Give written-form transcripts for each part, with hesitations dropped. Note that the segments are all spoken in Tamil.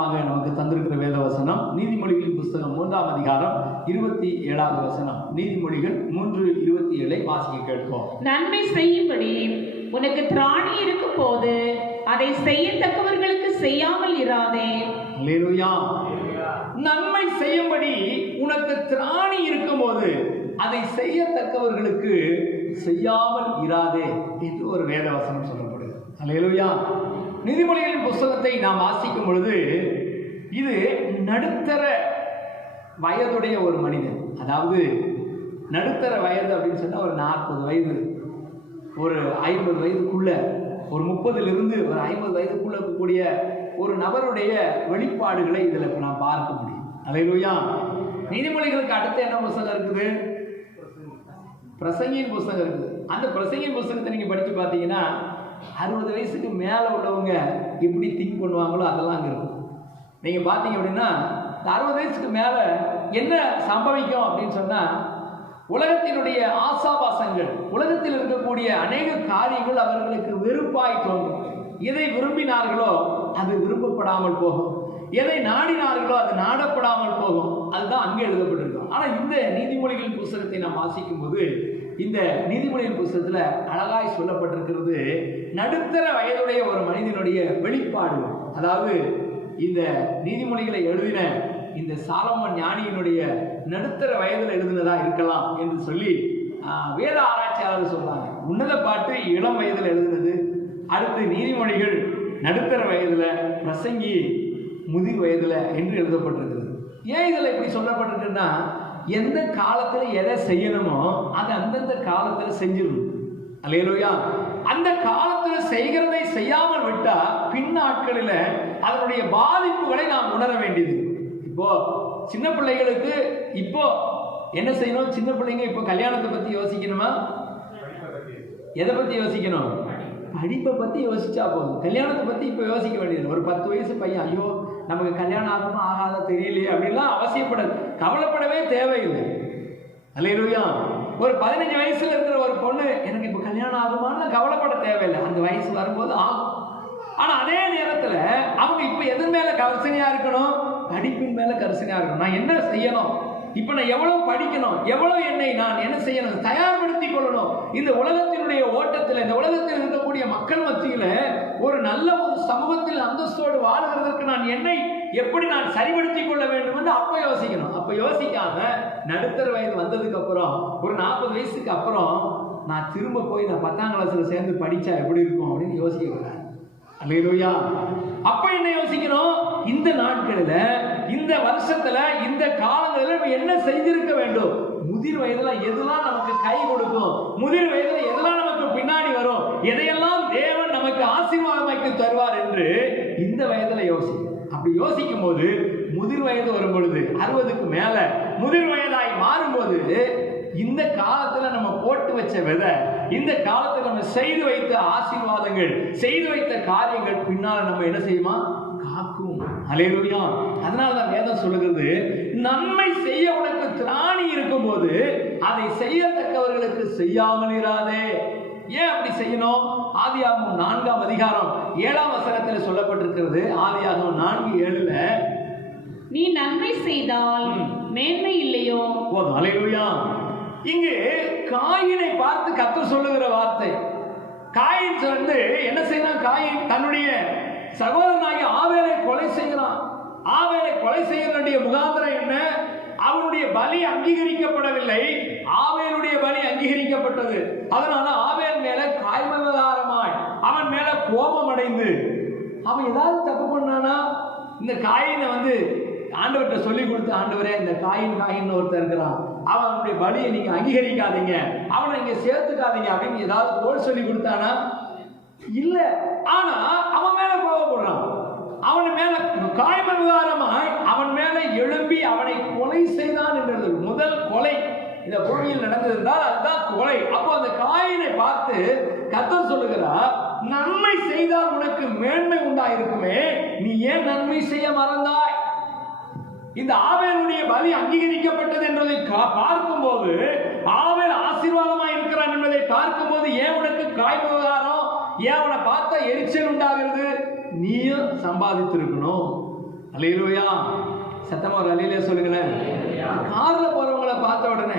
ஆதாரமாக நமக்கு தந்திருக்கிற வேத வசனம் நீதிமொழிகளின் புஸ்தகம் 3ஆம் அதிகாரம் 27வது வசனம். நீதிமொழிகள் 3:27 வாசிக்க கேட்போம். நன்மை செய்யும்படி உனக்கு திராணி இருக்கும் போது அதை செய்யத்தக்கவர்களுக்கு செய்யாமல் இராதே. அல்லேலூயா. நன்மை செய்யும்படி உனக்கு திராணி இருக்கும் போது அதை செய்யத்தக்கவர்களுக்கு செய்யாமல் இராதே என்று ஒரு வேத வசனம் சொல்லப்படுது. அல்லேலூயா. நீதிமொழிகளின் புஸ்தகத்தை நாம் வாசிக்கும் பொழுது இது நடுத்தர வயதுடைய ஒரு மனிதன், அதாவது நடுத்தர வயது அப்படின்னு சொன்னால் ஒரு 40 வயது, ஒரு 50 வயதுக்குள்ள, ஒரு 30லிருந்து ஒரு 50 வயதுக்குள்ள இருக்கக்கூடிய ஒரு நபருடைய வெளிப்பாடுகளை இதில் நாம் பார்க்க முடியும். அல்லேலூயா. நீதிமொழிகளுக்கு அடுத்து என்ன புஸ்தகம் இருக்குது? பிரசங்கியின் புஸ்தகம் இருக்குது. அந்த பிரசங்கியின் புஸ்தகத்தை நீங்கள் படித்து பார்த்தீங்கன்னா 60 வயசுக்கு மேலே உள்ளவங்க எப்படி திங்க் பண்ணுவாங்களோ அதெல்லாம் அங்கே இருக்கும். நீங்கள் பார்த்தீங்க அப்படின்னா இந்த 60 வயசுக்கு மேலே என்ன சம்பவிக்கும் அப்படின்னு சொன்னால், உலகத்தினுடைய ஆசாபாசங்கள், உலகத்தில் இருக்கக்கூடிய அநேக காரியங்கள் அவர்களுக்கு வெறுப்பாய் தோன்றும். எதை விரும்பினார்களோ அது விரும்பப்படாமல் போகும், எதை நாடினார்களோ அது நாடப்படாமல் போகும். அதுதான் அங்கே எழுதப்பட்டிருக்கும். ஆனால் இந்த நீதிமொழிகளின் புஸ்தகத்தை நாம் வாசிக்கும் போது இந்த நீதிமொழியின் புஸ்தகத்தில் அழகாய் சொல்லப்பட்டிருக்கிறது நடுத்தர வயதுடைய ஒரு மனிதனுடைய வெளிப்பாடு. அதாவது இந்த நீதிமொழிகளை எழுதின இந்த சாலமோன் ஞானியினுடைய நடுத்தர வயதில் எழுதினதா இருக்கலாம் என்று சொல்லி வேத ஆராய்ச்சியாளர் சொல்றாங்க. உன்னத பாட்டு இளம் வயதில் எழுதினது, அடுத்து நீதிமொழிகள் நடுத்தர வயதுல, பிரசங்கி முதிர் வயதுல என்று எழுதப்பட்டிருக்கிறது. ஏன் இதில் இப்படி சொல்லப்பட்டிருக்குன்னா, எந்த காலத்துல எதை செய்யணுமோ அதை அந்தந்த காலத்துல செஞ்சிடணும். அல்லேலூயா. அந்த காலத்துல செய்கிறதை செய்யாமல் விட்டா பின் நாட்களில் அதனுடைய பாதிப்புகளை நாம் உணர வேண்டியது. இப்போ சின்ன பிள்ளைகளுக்கு இப்போ என்ன செய்யணும்? சின்ன பிள்ளைங்க இப்போ கல்யாணத்தை பத்தி யோசிக்கணுமா? எதை பத்தி யோசிக்கணும்? படிப்பை பத்தி யோசிச்சா போதும். கல்யாணத்தை பத்தி இப்போ யோசிக்க வேண்டியது. ஒரு 10 வயசு பையன், ஐயோ நமக்கு கல்யாணம் ஆகுமா ஆகாத தெரியலையே அப்படின்லாம் அவசியப்படாது, கவலைப்படவே தேவையில்லை. அல்லேலூயா. ஒரு 15 வயசுல இருக்கிற ஒரு பொண்ணு, எனக்கு இப்போ கல்யாணம் ஆகுமான்னு கவலைப்பட தேவையில்லை, அந்த வயசு வரும்போது ஆகும். ஆனா அதே நேரத்துல அவங்க இப்ப எது மேல கரிசனையா இருக்கணும்? படிப்பின் மேல கரிசனையா இருக்கணும். நான் என்ன செய்யணும், இப்ப நான் எவ்வளவு படிக்கணும், எவ்வளவு என்னை நான் என்ன செய்யணும், தயார்படுத்திக் கொள்ளணும். இந்த உலகத்தினுடைய ஓட்டத்தில், இந்த உலகத்தில் இருக்கக்கூடிய மக்கள் மத்தியில ஒரு நல்ல ஒரு சமூகத்தில் அந்தஸ்தோடு வாழ்கிறதற்கு நான் என்னை எப்படி நான் சரிபடுத்திக் கொள்ள வேண்டும் என்று அப்ப யோசிக்கணும். அப்ப யோசிக்காம நடுத்தர வயது வந்ததுக்கு அப்புறம் ஒரு 40 வயசுக்கு அப்புறம் நான் திரும்ப போய் நான் 10ஆம் கிளாஸ்ல சேர்ந்து படிச்சா எப்படி இருக்கும் அப்படின்னு யோசிக்க கூடாது. அல்லேலூயா. அப்ப என்ன யோசிக்கணும்? இந்த நாட்களில, இந்த வருஷத்துல, இந்த காலங்களில் என்ன செஞ்சிருக்க வேண்டும்? முதிர் வயதுல எதெல்லாம் நமக்கு கை கொடுக்கும், முதிர் வயதுல எதெல்லாம் நமக்கு பின்னாடி வரும், எதையெல்லாம் தேவன் நமக்கு ஆசீர்வாதமாக்கி தருவார் என்று இந்த வயதுல யோசிக்கும். அப்படி யோசிக்கும் போது முதிர் வயது வரும் பொழுது, 60க்கு மேல முதிர் வயதாய் மாறும்போது, இந்த காலத்துல நம்ம போட்டு வச்ச விதை, இந்த காலத்துல நம்ம செய்து வைத்த ஆசீர்வாதங்கள், செய்து வைத்த காரியங்கள் பின்னால நம்ம என்ன செய்யுமா? காக்கும். அல்லேலூயா. அதனால தான் வேதம் சொல்லுகிறது, நன்மை செய்ய உனக்கு திராணி இருக்கும் போது அதை செய்யத்தக்கவர்களுக்கு செய்யாமல் இராதே. ஏன் அப்படி செய்யணும்? ஆதியாகமம் 4ஆம் அதிகாரம் 7ஆம் வசனத்தில் சொல்லப்பட்டிருக்கிறது. ஆதியாகமம் 4:7 நீ நன்மை செய்தால் மேன்மை இல்லையோ? அல்லேலூயா. இங்கு காயினை பார்த்து கர்த்தர் சொல்லுகிற வார்த்தை. காயின் வந்து என்ன செய்யணும்? காயின் தன்னுடைய சகோதரனாகிய ஆபேலை கொலை செய்கிறான். ஆபேலை கொலை செய்யக்கூடிய முகாந்திரம் என்ன? அவனுடைய பலி அங்கீகரிக்கப்படவில்லை, ஆபேலுடைய பலி அங்கீகரிக்கப்பட்டது. அதனால ஆபேல் மேல காய்மதாரமாய் அவன் மேல கோபம் அடைந்து, அவன் ஏதாவது தப்பு பண்ணானா இந்த காயினை வந்து ஆண்டவர்கிட்ட சொல்லி கொடுத்து, ஆண்டவரே இந்த காயின் ஒருத்தர் இருக்கிறான், அவனுடைய பலியை நீங்க அங்கீகரிக்காதீங்க, அவனை இங்க சேர்த்துக்காதீங்க அப்படின்னு ஏதாவது போல் சொல்லி கொடுத்தானா? இல்ல. ஆனா அவன் மேல கோபப்படுறான். அவன் மேல காய்மதாரமாய் அவன் மேல எழும்பி அவனை கொலை செய்தான் என்றது முதல் கொலை இந்த பூமியில் நடந்திருந்தால் அதுதான் கொலை. அப்போ அந்த காயினை பார்த்து கர்த்தர் சொல்லுகிறார், நன்மை செய்தால் உனக்கு மேன்மை உண்டாயிருக்குமே, நீ ஏன் நன்மை செய்ய மறந்தாய்? இந்த ஆபேலுடைய பலி அங்கீகரிக்கப்பட்டது என்பதை பார்க்கும்போது, ஆபேல் ஆசீர்வாதமாக இருக்கிறான் என்பதை பார்க்கும்போது ஏன் உனக்கு காய்மதாரம், ஏன் அவனை பார்த்தா எரிச்சல் உண்டாகிறது? நீயும் சம்பாதித்திருக்கணும். அல்லேலூயா. சத்தமா ஒரு அல்லேலூயா சொல்லுங்களேன். கார்ல போறவங்கள பார்த்த உடனே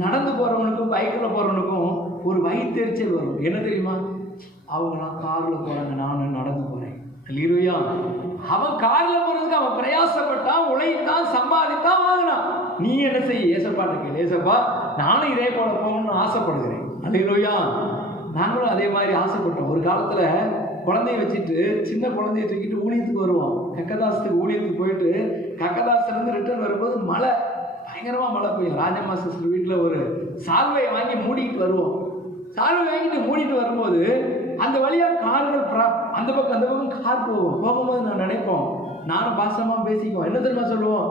நடந்து போறவனுக்கும் பைக்ல போறவனுக்கும் ஒரு வயிற்றெரிச்சல் வரும். என்ன தெரியுமா? அவங்களாம் கார்ல போறாங்க, நானும் நடந்து போறேன். அல்லேலூயா. அவன் கார்ல போறதுக்கு அவன் பிரயாசப்பட்டான், உழைத்தான், சம்பாதித்தான், வாங்கினான். நீ என்ன செய்ய? ஏசப்பாட்ட கேளு. ஏசப்பா, நானும் இதே போல போகணும்னு ஆசைப்படுகிறேன். அல்லேலூயா. நாங்களும் அதே மாதிரி ஆசைப்பட்டோம். ஒரு காலத்துல குழந்தைய வச்சுட்டு, சின்ன குழந்தைய தூக்கிட்டு ஊழியத்துக்கு வருவோம். கக்கதாசத்துக்கு ஊழியத்துக்கு போயிட்டு கக்கதாசிலிருந்து ரிட்டர்ன் வரும்போது மழை, பயங்கரமா மழை பெய்யும். ராஜம்மா சிஸ்டர் வீட்டில் ஒரு சால்வையை வாங்கி மூடிக்கிட்டு வருவோம். சால்வை வாங்கிட்டு மூடிட்டு வரும்போது அந்த வழியா கார்கள் அந்த பக்கம் கார் போகும்போது நான் நினைப்போம், நானும் பாசமா பேசிக்குவோம். என்ன தெரியுமா சொல்லுவோம்?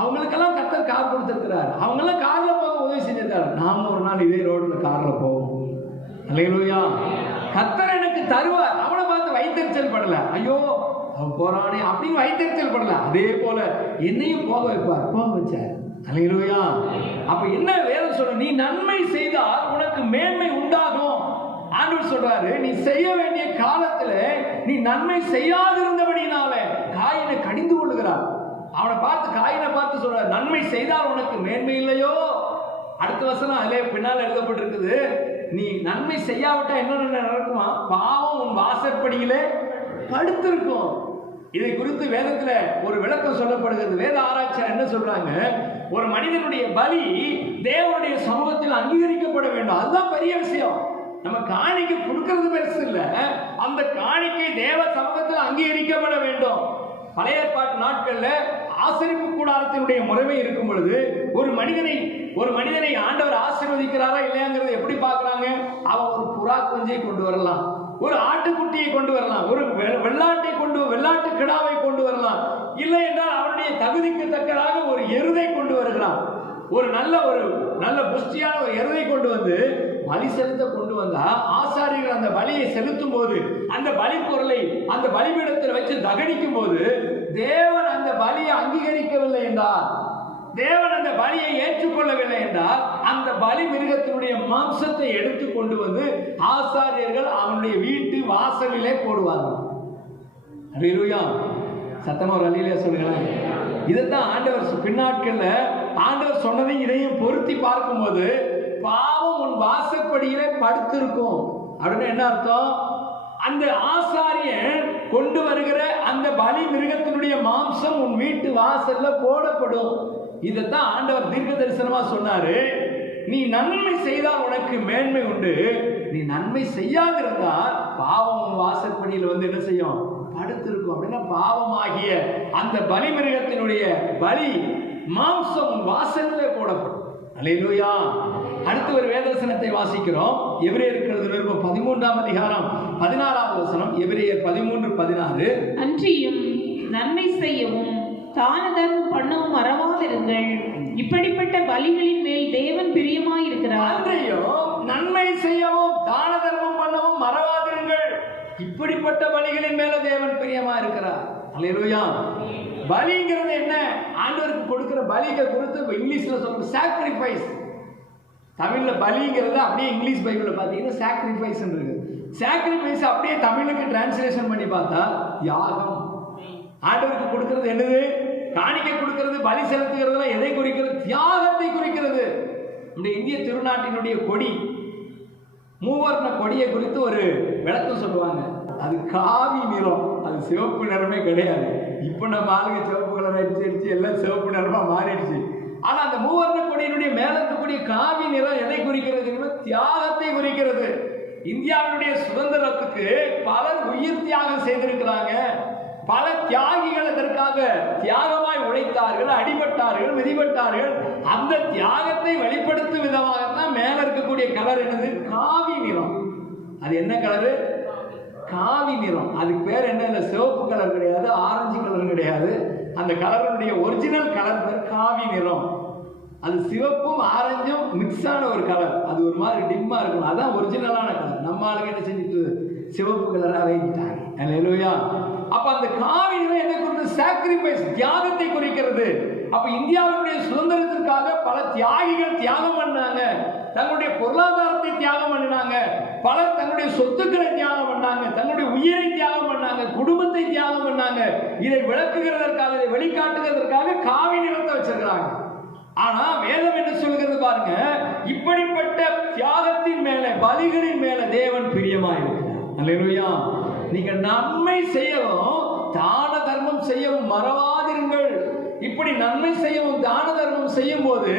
அவங்களுக்கெல்லாம் கர்த்தர் கார் கொடுத்திருக்கிறார், அவங்கெல்லாம் கார்ல போக உதவி செஞ்சிருக்காரு, நாம ஒரு நாள் இதே ரோட்ல கார்ல போவோம். அல்லேலூயா. கர்த்தர் எனக்கு தருவார். அவனை பார்த்து வயிற்றெரிச்சல் படல, ஐயோ அவன் போறானே அப்படின்னு வயிற்றெரிச்சல் படல. அதே போல என்னையும் போக வைப்பார், போக வச்சார். அல்லேலூயா. அப்ப என்ன வேதம் சொல்ற? நீ நன்மை செய்தால் உனக்கு மேன்மை உண்டாகும். ஆண்டவர் சொல்றாரு, நீ செய்ய வேண்டிய காலத்துல நீ நன்மை செய்யாதிருந்தபடினால காயினை கடிந்து கொள்ளுகிறார். அவனை பார்த்து, காயினை பார்த்து சொல்றாரு, நன்மை செய்தால் உனக்கு மேன்மை இல்லையோ? அடுத்த வசனம் அதிலே பின்னால் எழுதப்பட்டிருக்குது, நீ நன்மை செய்யாவிட்டா என்ன நடக்குமா? பாவம் உன் வாசற்படியிலே படுத்திருக்கும். இதை குறித்து வேதத்துல ஒரு விளக்கம் சொல்லப்படுகிறது. வேத ஆராய்ச்சியாளர் என்ன சொல்றாங்க? ஒரு மனிதனுடைய பலி தேவனுடைய சமூகத்தில் அங்கீகரிக்கப்பட வேண்டும். அதுதான் பெரிய விஷயம். நம்ம காணிக்கை கொடுக்கிறது பெருசு இல்ல, அந்த காணிக்கை தேவ சமூகத்தில் அங்கீகரிக்கப்பட வேண்டும். பழைய ஏற்பாட்டு நாட்கள்ல ஆசரிப்பு கூடாரத்தினுடைய முறைமை இருக்கும் பொழுது ஒரு மனிதனை ஆண்டவர் ஆசீர்வதிக்கிறாரா இல்லையாங்கிறத எப்படி பார்க்கறாங்க? அவன் ஒரு புறா குஞ்சை கொண்டு வரலாம், ஒரு ஆட்டுக்குட்டியை கொண்டு வரலாம், ஒரு வெள்ளாட்டு கிடாவை கொண்டு வரலாம், இல்லை என்றால் அவருடைய தகுதிக்கு தக்கதாக ஒரு எருதை கொண்டு வருகிறான். ஒரு நல்ல புஷ்டியான ஒரு எருதை கொண்டு வந்து பலி செலுத்த கொண்டு வந்தா, ஆசாரியர்கள் அந்த பலியை செலுத்தும் போது அந்த பலி பொருளை அந்த பலிபீடத்தில் வச்சு தகனிக்கும் போது தேவன் அந்த பலியை அங்கீகரிக்கவில்லை என்றால், தேவன் அந்த பலியை ஏற்றுக்கொள்ளவில்லை என்றால், அந்த பலி மிருகத்தினுடைய மாம்சத்தை எடுத்து கொண்டு வந்து ஆசாரியர்கள் அவனுடைய வீட்டு வாசலிலே போடுவார்கள். அல்லேலூயா. சத்தமா ஒரு அல்லேலூயா சொல்லுங்களேன். இதுதான் ஆண்டவர் பின்னாட்கள்ல ஆண்டவர் சொன்னதை இதையும் பொருத்தி பார்க்கும்போது, பாவம் உன் வாசற்படியிலே படுத்திருக்கும் அப்படின்னு என்ன அர்த்தம்? அந்த ஆசாரியன் கொண்டு வருகிற அந்த பலி மிருகத்தினுடைய மாம்சம் உன் வீட்டு வாசல்ல போடப்படும். இதைத்தான் ஆண்டவர் தீர்க்க தரிசனமா சொன்னாரு. நீ நன்மை செய்தால் உனக்கு மேன்மை உண்டு, நீ நன்மை செய்யாதிருந்தால் பாவம் உன் வாசற்படியில் வந்து என்ன செய்யும்? படுத்திருக்கும். அப்படின்னா பாவமாகிய அந்த பலி மிருகத்தினுடைய பலி மாம்சம் உன் வாசல்ல போடப்படும். அல்லேலூயா. அடுத்து ஒரு வேதவசனத்தை வாசிக்கிறோம். எபிரேயருக்கு நிருபம் 13ஆம் அதிகாரம் 16வது வசனம். எபிரேயர் 13:16. அன்றியும் நன்மை செய்யவும் தான தர்மம் பண்ணவும் மறவாதிருங்கள், இப்படிப்பட்ட பலிகளின் மேல் தேவன் பிரியமாயிருக்கிறார். அன்றியும் நன்மை செய்யவும் தான தர்மம் பண்ணவும் மறவாதிருங்கள், இப்படிப்பட்ட பலிகளின் மேல தேவன் பிரியமா இருக்கிறார். அல்லேலூயா. பலிங்கிறது என்ன? ஆண்டவருக்கு கொடுக்கிற பலியை குறித்து இங்கிலீஷ்ல சொல்ற சாக்ரிஃபைஸ். தமிழ்ல பலிங்கிறது அப்படியே இங்கிலீஷ் பைபிள்ல பாத்தீங்கன்னா சாக்ரிஃபைஸ் இருக்கு. சாக்ரிஃபைஸ் அப்படியே தமிழுக்கு டிரான்ஸ்லேஷன் பண்ணி பார்த்தா யாகம். ஆண்டவருக்கு கொடுக்கிறது என்னது? காணிக்கை கொடுக்கிறது, பலி செலுத்துகிறதுல எதை குறிக்கிறது? தியாகத்தை குறிக்கிறது. இந்த இந்திய திருநாட்டினுடைய கொடி, மூவர்ண கொடியை குறித்து ஒரு விளக்கம் சொல்லுவாங்க. அது காவி நிறம், அது சிவப்பு நிறமே கிடையாது. இப்ப நம்ம ஆளுங்க சிவப்பு கலர் அடிச்சு எல்லாம் சிவப்பு நிறமா மாறிடுச்சு. ஆனா அந்த மூவர்ண கொடியினுடைய மேல இருக்கக்கூடிய காவி நிறம் எதை குறிக்கிறது? தியாகத்தை குறிக்கிறது. இந்தியாவினுடைய சுதந்திரத்துக்கு பலர் உயிர் தியாகம் செய்திருக்கிறாங்க. பல தியாகிகள் அதற்காக தியாகமாய் உழைத்தார்கள், அடிபட்டார்கள், மிதிபட்டார்கள். அந்த தியாகத்தை வெளிப்படுத்தும் விதமாகத்தான் மேல இருக்கக்கூடிய கலர் என்னது? காவி நிறம். அது என்ன கலரு? காவி நிறம். அதுக்கு பேர் என்ன? இல்லை சிவப்பு கலர் கிடையாது, ஆரஞ்சு கலர் கிடையாது. அந்த கலருடைய ஒரிஜினல் கலர் பேர் காவி நிறம். அது சிவப்பும் ஆரஞ்சும் மிக்ஸ் ஆன ஒரு கலர். அது ஒரு மாதிரி டிம்மா இருக்கும். அதான் ஒரிஜினலான கலர். நம்ம ஆளுங்க என்ன செஞ்சுட்டு சிவப்பு கலராக வைக்கிட்டாங்க. அல்லேலூயா. அப்ப அந்த காவி நிறம் என்ன குறித்து? சாக்ரிஃபைஸ், தியாகத்தை குறிக்கிறது. அப்ப இந்தியாவுடைய சுதந்திரத்திற்காக பல தியாகிகள் தியாகம் பண்ணாங்க. தங்களுடைய பொருளாதாரத்தை தியாகம் பண்ணினாங்க, பலர் தங்களுடைய சொத்துக்களை தியாகம் பண்ணாங்க, தங்களுடைய உயிரை தியாகம் பண்ணாங்க, குடும்பத்தை தியாகம் பண்ணாங்க. இதை விளக்குகிறதற்காக, இதை வெளிக்காட்டுகிறதற்காக காவி நிறத்தை வச்சிருக்கிறாங்க. ஆனா வேதம் என்ன சொல்கிறது பாருங்க, இப்படிப்பட்ட தியாகத்தின் மேல, பலிகளின் மேல தேவன் பிரியமா இருக்கிறார். அல்லேலூயா. நீங்க நன்மை செய்யவும் தான தர்மம் செய்யவும் மறவாதிருங்கள். இப்படி நன்மை செய்யவும் தான தர்மம் செய்யும் போது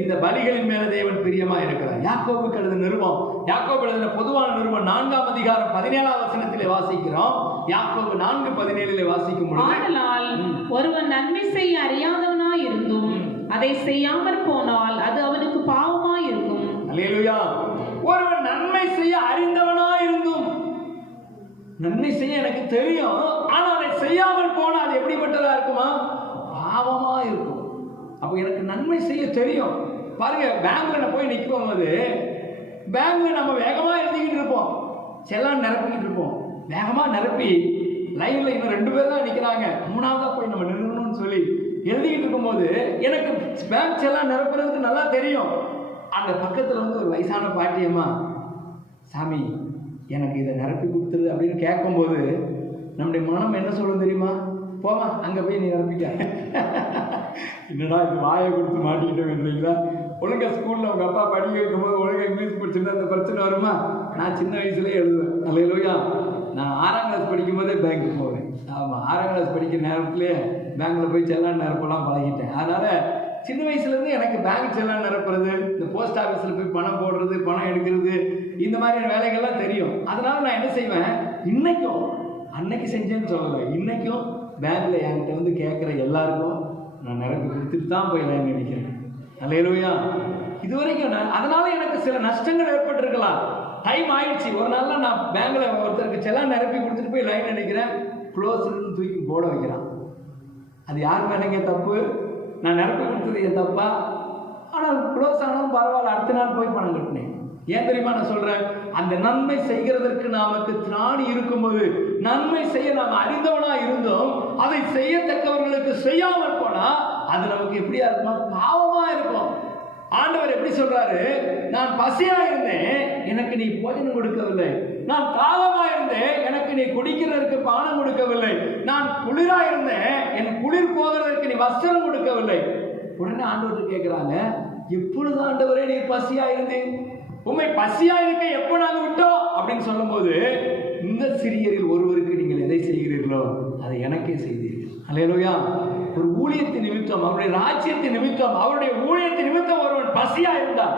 இந்த பலிகளின் மேல தேவன் பிரியமா இருக்கிறார். யாக்கோபுக்கு எழுதின நிருபம், யாக்கோபு எழுதின பொதுவான நிருபம் 4ஆம் அதிகாரம் 17ஆம் வசனத்திலே வாசிக்கிறோம். யாக்கோபு 4:17 வாசிக்கும் பொழுது, ஆதலால் ஒருவன் நன்மை செய்ய அறியாதவனாய் இருந்தும் அதை செய்யாமற் போனால் அது அவனுக்கு பாவமாய் இருக்கும். அல்லேலூயா. ஒருவன் நன்மை செய்ய அறிந்தவனாய் இருந்தும், நன்மை செய்ய எனக்கு தெரியும், ஆனா அதை செய்யாமல் போனா அது எப்படிப்பட்டதா இருக்குமா? பாவமா இருக்கும். அப்போ எனக்கு நன்மை செய்ய தெரியும். பாருங்க, பேங்க்ல போய் நிற்கும் போது பேங்க்ல நம்ம வேகமா எழுதிக்கிட்டு இருப்போம், செல்லான் நிரப்பிக்கிட்டு இருப்போம். வேகமா நிரப்பி லைன்ல இன்னும் 2 பேர் தான் நிற்கிறாங்க, 3ஆவதா போய் நம்ம நிறுவனம்னு சொல்லி எழுதிக்கிட்டு இருக்கும்போது எனக்கு பேங்க் செல்லான் நிரப்புறதுக்கு நல்லா தெரியும். அந்த பக்கத்துல வந்து ஒரு வயசான பாட்டியம்மா, சாமி எனக்கு இதை நிரப்பி கொடுத்துரு அப்படின்னு கேட்கும்போது நம்முடைய மனம் என்ன சொல்லும் தெரியுமா? போமா, அங்கே போய் நீ நிரப்பிக்க. என்னடா இது வாயை கொடுத்து மாட்டிக்கிட்டோம் இல்லைங்களா? ஒழுங்கா ஸ்கூலில் உங்கள் அப்பா படிக்க வைக்கும்போது ஒழுங்கா இங்கிலீஷ் படிச்சுருந்தா அந்த பிரச்சனை வருமா? நான் சின்ன வயசுலேயே எழுதுவேன். அல்லேலூயா. நான் 6ஆம் கிளாஸ் படிக்கும்போதே பேங்க்கு போவேன். ஆமாம், 6ஆம் கிளாஸ் படிக்கிற நேரத்துலேயே பேங்க்கில் போய் செல்லான் நிரப்பெல்லாம் பழகிட்டேன். அதனால் சின்ன வயசுலேருந்து எனக்கு பேங்க் செல்லான் நிரப்புறது, இந்த போஸ்ட் ஆஃபீஸில் போய் பணம் போடுறது, பணம் எடுக்கிறது, இந்த மாதிரியான வேலைகள்லாம் தெரியும். அதனால் நான் என்ன செய்வேன், இன்னைக்கும், அன்னைக்கு செஞ்சேன்னு சொல்லலை, இன்னைக்கும் பேங்க்கில் என்கிட்ட வந்து கேட்குற எல்லாருக்கும் நான் நிரப்பி கொடுத்துட்டு தான் போய் லைன் அடிக்கிறேன். அல்லேலூயா. இது வரைக்கும் அதனால எனக்கு சில நஷ்டங்கள் ஏற்பட்டிருக்கலாம். டைம் ஆயிடுச்சு, ஒரு நாளில் நான் பேங்க்கில் ஒருத்தருக்கு செல்லான் நிரப்பி கொடுத்துட்டு போய் லைன் அடிக்கிறேன், க்ளோஸ்ன்னு தூக்கி போட வைக்கிறான். அது யார் மேலேங்க தப்பு? நான் நிரப்பி கொடுத்தது என் தப்பா? ஆனால் க்ளோஸ் ஆனாலும் பரவாயில்ல, அடுத்த நாள் போய் பணம் கட்டினேன். ஏன் தெரியுமா நான் சொல்றேன்? அந்த நன்மை செய்கிறதற்கு நமக்கு திராணி இருக்கும்போது, நன்மை செய்ய நாம் அறிந்தவனா இருந்தோம், அதை செய்யத்தக்கவர்களுக்கு செய்யாமல் போனா அது நமக்கு எப்படியா இருக்குமா? பாவமா இருக்கும். ஆண்டவர் எப்படி சொல்றாரு? நான் பசியா இருந்தேன், எனக்கு நீ போஜனம் கொடுக்கவில்லை. நான் தாகமா இருந்தேன், எனக்கு நீ குடிக்கிறதற்கு பானம் கொடுக்கவில்லை. நான் குளிரா இருந்தேன், என் குளிர் போகிறதற்கு நீ வஸ்திரம் கொடுக்கவில்லை. உடனே ஆண்டவர் கேட்கிறாங்க, எப்பொழுது ஆண்டவரே நீ பசியா இருந்தேன்? உண்மை பசியா இருக்க எப்போ நாங்கள் விட்டோம் அப்படின்னு சொல்லும் போது, இந்த சிறியரில் ஒருவருக்கு நீங்கள் எதை செய்கிறீர்களோ அதை எனக்கே செய்தீர்கள். அல்லேலூயா. ஒரு ஊழியத்தின் நிமித்தம், அவருடைய ராஜ்யத்தின் நிமித்தம், அவருடைய ஊழியத்தின் நிமித்தம் ஒருவன் பசியா இருந்தான்.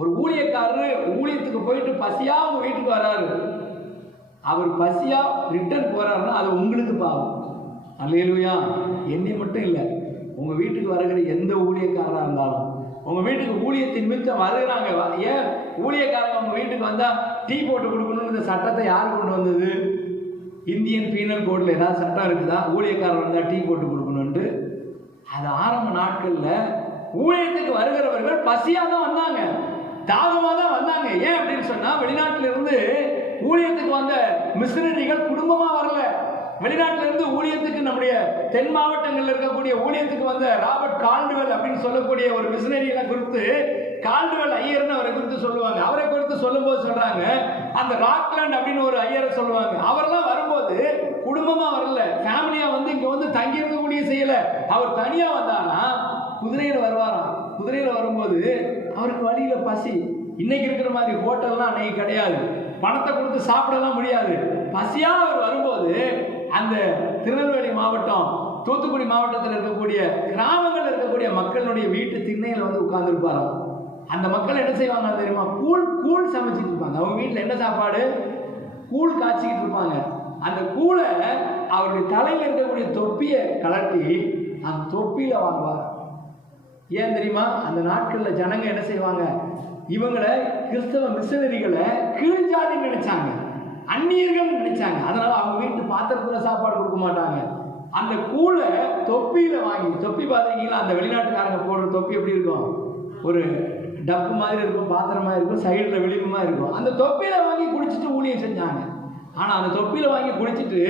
ஒரு ஊழியக்காரரு ஊழியத்துக்கு போயிட்டு பசியா உங்க வீட்டுக்கு வராரு, அவர் பசியா ரிட்டர்ன் போறாருன்னா அது உங்களுக்கு பாவம். அல்லேலூயா. என்னை மட்டும் இல்லை, உங்க வீட்டுக்கு வருகிற எந்த ஊழியக்காரராக இருந்தாலும், உங்க வீட்டுக்கு ஊழியத்தின் நிமித்தம் வருகிறாங்க. ஏன் ஊழியக்காரங்க உங்க வீட்டுக்கு வந்தா டீ போட்டு கொடுக்கணும்னு இந்த சட்டத்தை யார் கொண்டு வந்தது? இந்தியன் பீனல் கோட்ல ஏதாவது சட்டம் இருக்குதா ஊழியக்காரர் வந்தா டீ போட்டு கொடுக்கணும்ட்டு? அது ஆரம்ப நாட்கள்ல ஊழியத்துக்கு வருகிறவர்கள் பசியா தான் வந்தாங்க, தாகமா தான் வந்தாங்க. ஏன் அப்படின்னு சொன்னா, வெளிநாட்டில இருந்து ஊழியத்துக்கு வந்த மிஷனரிகள் குடும்பமா வரல. வெளிநாட்டில இருந்து ஊழியத்துக்கு நம்முடைய தென் மாவட்டங்களில் இருக்கக்கூடிய ஊழியத்துக்கு வந்த ராபர்ட் கால்டுவெல் அப்படின்னு சொல்லக்கூடிய ஒரு மிஷனரியை குறித்து, கால்டுவெல் ஐயர்னு அவரை குறித்து சொல்லுவாங்க. அவரை குறித்து சொல்லும் போது சொல்றாங்க, அந்த ராக்லாண்ட் அப்படின்னு ஒரு ஐயரை சொல்லுவாங்க. அவரெல்லாம் வரும்போது குடும்பமா வரல, ஃபேமிலியா வந்து இங்க வந்து தங்கியிருக்க முடிய செய்யல. அவர் தனியா வந்தாரா, குதிரையில வருவாராம். குதிரையில வரும்போது அவருக்கு வழியில பசி. இன்னைக்கு இருக்கிற மாதிரி ஹோட்டல்லாம் அன்னைக்கு கிடையாது, பணத்தை கொடுத்து சாப்பிடலாம் முடியாது. பசியா அவர் வரும்போது அந்த திருநெல்வேலி மாவட்டம், தூத்துக்குடி மாவட்டத்தில் இருக்கக்கூடிய கிராமங்கள் இருக்கக்கூடிய மக்களுடைய வீட்டு திண்ணையில் வந்து உட்கார்ந்து இருப்பாராம். அந்த மக்கள் என்ன செய்வாங்க தெரியுமா? கூழ் சமைச்சிட்டு இருப்பாங்க. அவங்க வீட்டில் என்ன சாப்பாடு? கூழ் காய்ச்சிக்கிட்டு இருப்பாங்க. அந்த கூழை அவருடைய தலையில் இருக்கக்கூடிய தொப்பியை கலட்டி அந்த தொப்பியில வாங்குவார். ஏன் தெரியுமா? அந்த நாட்களில் ஜனங்க என்ன செய்வாங்க, இவங்களை கிறிஸ்தவ மிஷனரிகளை கீழ் ஜாதி நினைச்சாங்க, அந்நியர்கள் நினைச்சாங்க. அதனால அவங்க வீட்டு பாத்திரத்துல சாப்பாடு கொடுக்க மாட்டாங்க. அந்த கூழை தொப்பியில வாங்கி, தொப்பி பாத்தீங்கன்னா அந்த வெளிநாட்டுக்காரங்க போடுற தொப்பி எப்படி இருக்கும்? ஒரு டப்பு மாதிரி இருக்கும், பாத்திரமா இருக்கும், சைடுல வெளிப்புமா இருக்கும். அந்த தொப்பியில வாங்கி குடிச்சிட்டு ஊழியம் செஞ்சாங்க. ஆனா அந்த தொப்பியில வாங்கி குடிச்சிட்டு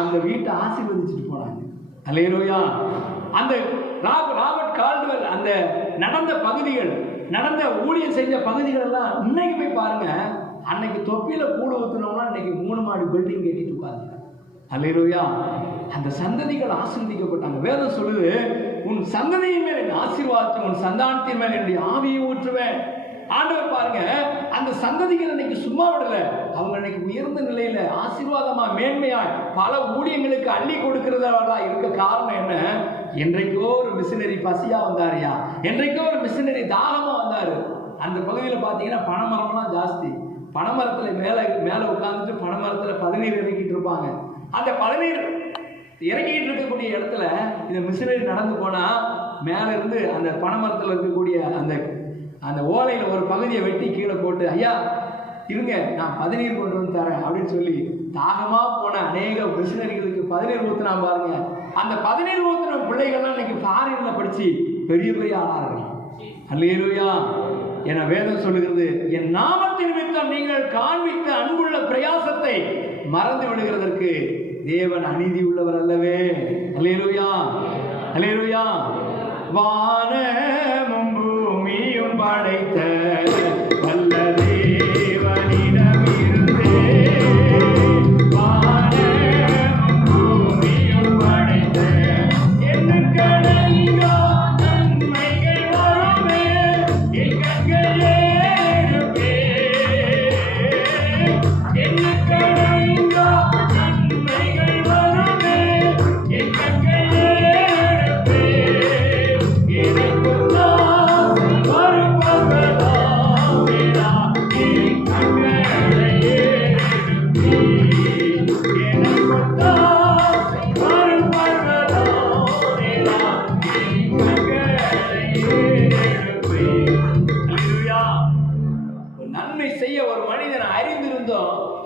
அந்த வீட்டை ஆசீர்வதிச்சுட்டு போனாங்க. அல்லேலூயா. அந்த ராபர்ட் கால்டுவெல் அந்த நடந்த பகுதிகள், நடந்த ஊழியம் செஞ்ச பகுதிகள் எல்லாம் இன்னைக்கு போய் பாருங்க. அன்னைக்கு தொப்பியில கூடு ஊத்துனோம்னா இன்னைக்கு 3 மாடி பில்டிங் கட்டிட்டு உட்கார்ந்து. அல்லேலூயா. அந்த சந்ததிகள் ஆசீர்வதிக்கப்பட்டாங்க. வேதம் சொல்லுது, உன் சந்ததியின் மேல் என் ஆசீர்வாதத்தை, உன் சந்தானத்தின் மேல் என்னுடைய ஆவியை ஊற்றுவேன். ஆண்டவர் பாருங்க, அந்த சந்ததிகள் இன்னைக்கு சும்மா விடல, அவங்க இன்னைக்கு உயர்ந்த நிலையில ஆசீர்வாதமா மேன்மையா பல ஊழியங்களுக்கு அள்ளி கொடுக்கிறதா இருக்க காரணம் என்ன? என்றைக்கோ ஒரு மிஷினரி பசியா வந்தாருயா, என்றைக்கோ ஒரு மிஷினரி தாகமா வந்தாரு. அந்த பகுதியில் பார்த்தீங்கன்னா பனைமரம்லாம் ஜாஸ்தி. பனைமரத்தில் மேலே உட்காந்துட்டு பனைமரத்தில் பதநீர் இறக்கிட்டு இருப்பாங்க. அந்த பதநீர் இறங்கிட்டு இருக்கக்கூடிய இடத்துல இந்த மிஷினரி நடந்து போனால் மேலே இருந்து அந்த பனைமரத்தில் இருக்கக்கூடிய அந்த ஓலையில் ஒரு பகுதியை வெட்டி கீழே போட்டு, ஐயா இருங்க நான் பதநீர் கொண்டு வந்து தரேன் அப்படின்னு சொல்லி தாகமாக போன அநேக மிஷினரிகளுக்கு பதநீர் ஊற்றினா பாருங்க. அந்த பதநீர் ஊற்றின பிள்ளைகள்லாம் இன்னைக்கு ஃபாரின்ல படித்து பெரிய பெரிய ஆளார்கள். அல்லேலூயா. என வேதம் சொல்லுகிறது, என் நாமத்தின் நிமித்தம் நீங்கள் காண்பித்த அன்புள்ள பிரயாசத்தை மறந்து விடுகிறதற்கு தேவன் அநீதி உள்ளவர் அல்லவே. அல்லேலூயா, அல்லேலூயா. வானமும் பூமியும் படைத்த நல்ல தேவனிடம் இருந்தே, வானமும் பூமியும் படைத்த எனக்கு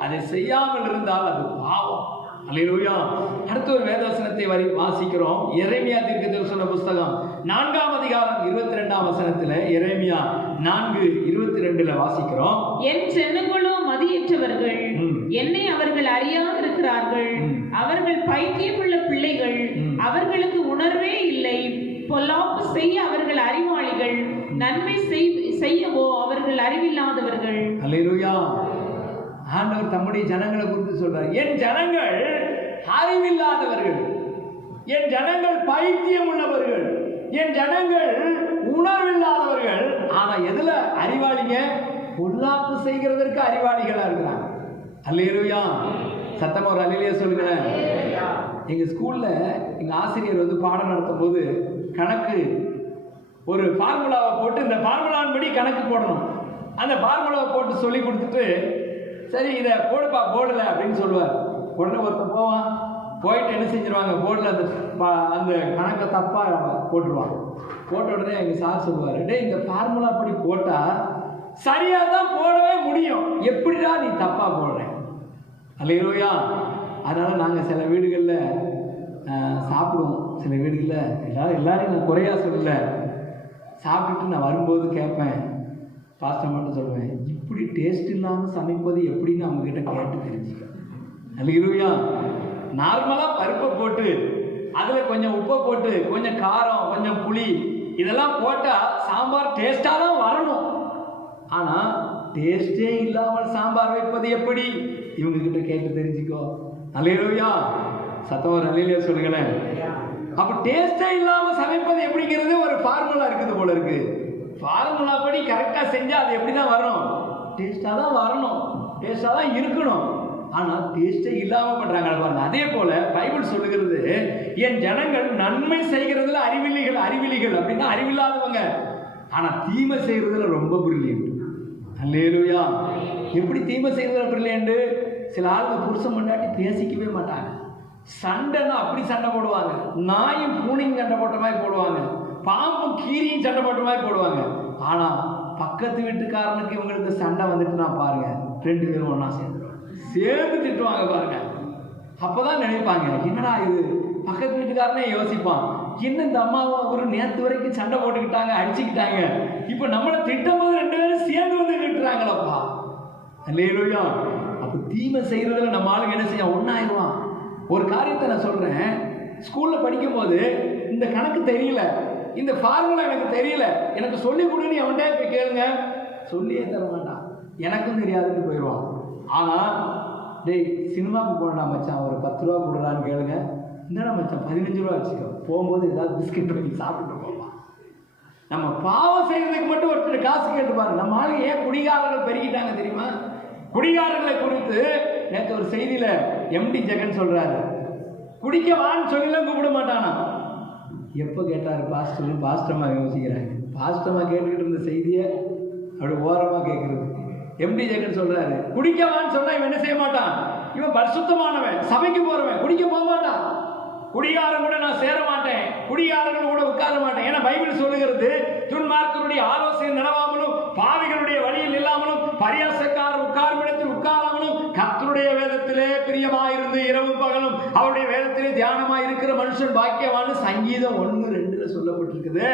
அதை செய்யாமல் இருந்தால் அது பாவம். அல்லேலூயா. அடுத்த ஒரு வேதவசனத்தை வாசிக்கிறோம். எரேமியா தீர்க்கதரிசன புஸ்தகம் 4ஆம் அதிகாரம் 22ஆம் வசனத்துல, எரேமியா 4:22 வாசிக்கிறோம். என் ஜனங்களோ மதியற்றவர்கள், என்னை அவர்கள் அறியாதிருக்கிறார்கள். அவர்கள் பைத்தியமுள்ள பிள்ளைகள், அவர்களுக்கு உணர்வே இல்லை. பொல்லாப்பு செய்ய அவர்கள் அறிவாளிகள், நன்மை செய்யவோ அவர்கள் அறிவில்லாதவர்கள். அல்லேலூயா. ஆண்டவர் தம்முடைய ஜனங்களை குறித்து சொல்றார், என் ஜனங்கள் அறிவில்லாதவர்கள், என் ஜனங்கள் பைத்தியம் உள்ளவர்கள், என் ஜனங்கள் உணர்வில்லாதவர்கள். ஆனா எதுல அறிவாளிங்க? பொல்லாப்பு செய்கிறதற்கு அறிவாளிகளா இருக்கிறாங்க. அல்லேலூயா. சத்தமா ஒரு அல்லேலூயா சொல்லுங்க. எங்க ஸ்கூல்ல எங்க ஆசிரியர் பாடம் நடத்தும் போது கணக்கு ஒரு ஃபார்முலாவை போட்டு, இந்த ஃபார்முலாவின் படி கணக்கு போடணும். அந்த ஃபார்முலாவை போட்டு சொல்லி கொடுத்துட்டு, சரி இதை போடுப்பா போர்டில் அப்படின்னு சொல்லுவார். உடனே ஒருத்தர் போவான், போயிட்டு என்ன செஞ்சிருவாங்க, போர்டில் அந்த கணக்கை தப்பாக போட்டுருவாங்க. போட்ட உடனே எங்கள் சார் சொல்லுவார், டே இந்த ஃபார்முலா படி போட்டால் சரியாக தான் போடவே முடியும், எப்படிடா நீ தப்பாக போடுறேன்? அல்லேலூயா. அதனால் நாங்கள் சில வீடுகளில் சாப்பிடுவோம், சில வீடுகளில் எல்லாரையும் நான் குறையாக சொல்லலை, சாப்பிட்டுட்டு நான் வரும்போது கேட்பேன், பாஸ்டர் மட்டும் சொல்லுவேன், இப்படி டேஸ்ட் இல்லாமல் சமைப்பது எப்படின்னு அவங்ககிட்ட கேட்டு தெரிஞ்சுக்க. அல்லேலூயா. நார்மலாக பருப்பை போட்டு அதில் கொஞ்சம் உப்பை போட்டு கொஞ்சம் காரம் கொஞ்சம் புளி இதெல்லாம் போட்டால் சாம்பார் டேஸ்டாக தான் வரணும். ஆனால் டேஸ்டே இல்லாமல் சாம்பார் வைப்பது எப்படி? இவங்ககிட்ட கேட்டு தெரிஞ்சுக்கோ. அல்லேலூயா. சத்தம் அல்லேலூயா சொல்லுங்களேன். அப்போ டேஸ்டே இல்லாமல் சமைப்பது எப்படிங்கிறது ஒரு ஃபார்முலா இருக்குது போல இருக்கு. ஃபார்முலா படி கரெக்டாக செஞ்சால் அது எப்படி தான் வரணும்? டேஸ்டாக தான் வரணும், டேஸ்டாக தான் இருக்கணும். ஆனால் டேஸ்டே இல்லாமல் பண்ணுறாங்க பாருங்க. அதே போல் பைபிள் சொல்லுகிறது, என் ஜனங்கள் நன்மை செய்கிறதுல அறிவிலிகள் அப்படின்னா அறிவில்லாதவங்க, ஆனால் தீமை செய்கிறதுல ரொம்ப பிரில்லியன்ட். அல்லேலூயா. எப்படி தீமை செய்கிறதுல பிரில்லியன்ட்? சில ஆளுங்க புருஷன் முன்னாடி பேசிக்கவே மாட்டாங்க, சண்டைன்னா அப்படி சண்டை போடுவாங்க, நாயும் பூனையும் சண்டை போட்ட மாதிரி போடுவாங்க, பாம்பும் கீரியும் சண்டை போட்ட மாதிரி போடுவாங்க. ஆனால் பக்கத்து வீட்டுக்காரனுக்கு இவங்களுக்கு சண்டை வந்துட்டு நான் பாருங்க, 2 பேரும் ஒன்றா சேர்ந்து திட்டுவாங்க பாருங்க. அப்போதான் நினைப்பாங்க, என்னடா இது? பக்கத்து வீட்டுக்காரனே யோசிப்பான், என்ன இந்த அம்மாவும் ஒரு நேற்று வரைக்கும் சண்டை போட்டுக்கிட்டாங்க, அடிச்சுக்கிட்டாங்க, இப்போ நம்மளை திட்டும் போது 2 பேரும் சேர்ந்து வந்து திட்டுறாங்களப்பா. அல்லேலூயா. அப்போ தீமை செய்கிறதுல நம்ம ஆளுங்க என்ன செய்ய ஒன்றாயிடுவான். ஒரு காரியத்தை நான் சொல்கிறேன், ஸ்கூலில் படிக்கும்போது இந்த கணக்கு தெரியல, இந்த ஃபார்முலா எனக்கு தெரியல, எனக்கு சொல்லி கொடுன்னு அவன்கிட்ட போய் கேளுங்க, சொல்லியே தர மாட்டான், எனக்கும் தெரியாதுன்னு போயிடுவான். ஆனால் டேய் சினிமாவுக்கு போனா மச்சான் ஒரு 10 ரூபா கொடுறான்னு கேளுங்க, இந்த மச்சான் 15 ரூபா வச்சுக்கோ, போகும்போது ஏதாவது பிஸ்கெட் வாங்கி சாப்பிட்டு போகலாம். நம்ம பாவம் செய்யறதுக்கு மட்டும் ஒருத்தர் காசு கேட்டுப்பாரு. நம்ம ஆளு ஏன் குடிகாரர்கள் பெருகிட்டாங்க தெரியுமா? குடிகாரர்களை குறித்து நேற்று ஒரு செய்தியில எம்டி ஜெகன் சொல்றாரு, குடிக்க வான்னு சொல்லிலாம் கூப்பிட மாட்டானா. எப்போ கேட்டாரு பாஸ்டர்? பாஸ்டமா யோசிக்கிறாங்க. பாஸ்டமா கேட்டுக்கிட்டு இருந்த செய்தியை அப்படி ஓரமா கேட்கறது. எம்டி ஜெகன் சொல்றாரு, குடிக்கவான்னு சொன்னா இவன் என்ன செய்ய மாட்டான்? இவன் பரிசுத்தமானவன், சபைக்கு போறவன், குடிக்க போக மாட்டான். குடிகாரன் கூட நான் சேர மாட்டேன், குடிகாரர்கள் கூட உட்கார மாட்டேன். ஏன்னா பைபிள் சொல்லுகிறது, துன்மார்க்கருடைய ஆலோசனை நடவாமலும் பாவிகளுடைய வழியில் இல்லாமலும் பரியாசக்காரர் உட்காரும் இடத்தில் உட்காராமலும் கர்த்தருடைய வேதத்திலே பிரியமாயிருந்து இரவும் பகலும் அவருடைய வேதத்திலே தியானமாய் இருக்கிற மனுஷன் பாக்கியவான்னு சங்கீதம் 1:2 சொல்லப்பட்டிருக்குது.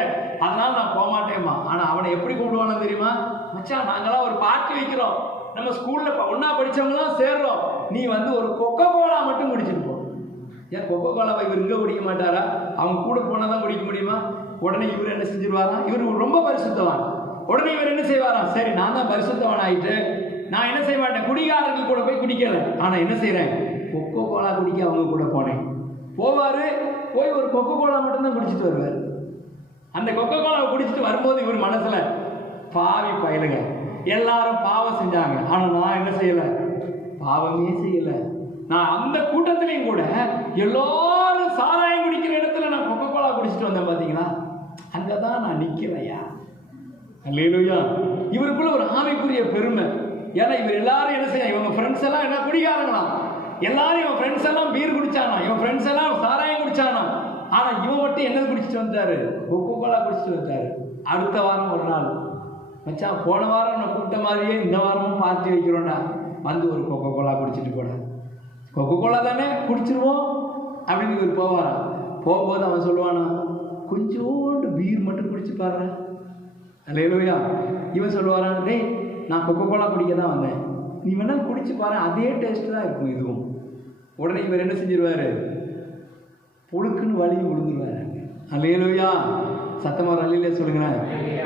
அதனால நான் போக மாட்டேம்மா. ஆனா அவனை எப்படி கூப்பிடுவானு தெரியுமா? மச்சான், நாங்களாம் ஒரு பார்ட்டி வைக்கிறோம், நம்ம ஸ்கூல்ல ஒன்னா படிச்சவங்களாம் சேர்றோம், நீ வந்து ஒரு கொக்கோ கோலா மட்டும் குடிச்சிட்டு போ. ஏன் கொக்கோ கோலாவை இவர் இங்க குடிக்க மாட்டாரா? அவங்க கூட போனாதான் குடிக்க முடியுமா? உடனே இவர் என்ன செஞ்சிருவாரா? இவர் ரொம்ப பரிசுத்தவான். உடனே இவர் என்ன செய்வாரா? சரி, நான் தான் பரிசுத்தவான் ஆயிட்டு நான் என்ன செய்ய மாட்டேன், குடிகாரர்கள் கூட போய் குடிக்கல, ஆனா என்ன செய்யறேன், கொக்கோ கோலா குடிக்க அவங்க கூட போனேன். போவாரு, போய் ஒரு கொக்கோ கோலா மட்டும்தான் குடிச்சிட்டு வருவார். அந்த கொக்கோ கோலாவை குடிச்சிட்டு வரும்போது இவர் மனசுல, பாவி பயலுங்க, எல்லாரும் பாவம் செஞ்சாங்க, ஆனா நான் என்ன செய்யல, பாவமே செய்யல. நான் அந்த கூட்டத்திலையும் கூட எல்லாரும் சாராயம் குடிக்கிற இடத்துல நான் கொக்கோ கோலா குடிச்சிட்டு வந்தேன் பாத்தீங்களா, அங்கதான் நான் நிக்கிறேயா. அல்லேலூயா. இவருக்குள்ள ஒரு ஆவிக்குரிய பெருமை. ஏன்னா இவர் எல்லாரும் என்ன செய்ய, இவங்க ஃப்ரெண்ட்ஸ் எல்லாம் என்ன குடிக்காரங்களாம், எல்லாரும் இவன் ஃப்ரெண்ட்ஸ் எல்லாம் பீர் குடிச்சானா, இவன் ஃப்ரெண்ட்ஸ் எல்லாம் சாராயம் குடிச்சானா, ஆனா இவன் மட்டும் என்ன குடிச்சிட்டு வந்தாரு, கொக்கோ கோலா குடிச்சிட்டு வந்தாரு. அடுத்த வாரம் ஒரு நாள், மச்சான் போன வாரம் நான் கூப்பிட்ட மாதிரியே இந்த வாரமும் பார்ட்டி வைக்கிறோம்டா, வந்து ஒரு கொக்கோ கோலா குடிச்சிட்டு போட. கொக்கோ கோலா தானே குடிச்சிருவோம் அப்படின்னு இவர் போவாராம். போகும்போது அவன் சொல்லுவானா, கொஞ்சோண்டு பீர் மட்டும் குடிச்சு பாரு. அல்லேலூயா. இவன் சொல்லுவாரான், டேய் நான் கொக்கோ கோலா குடிக்க தான் வந்தேன், நீ வேணா குடிச்சு பாரு, அதே டேஸ்ட் தான் இருக்கும் இதுவும். உடனே இவர் என்ன செஞ்சிருவாரு, பொழுக்குன்னு வலி விழுந்துருவாரு. அல்லேலூயா. சத்தமா ஒரு அல்லேலூயா சொல்லுங்களேன்.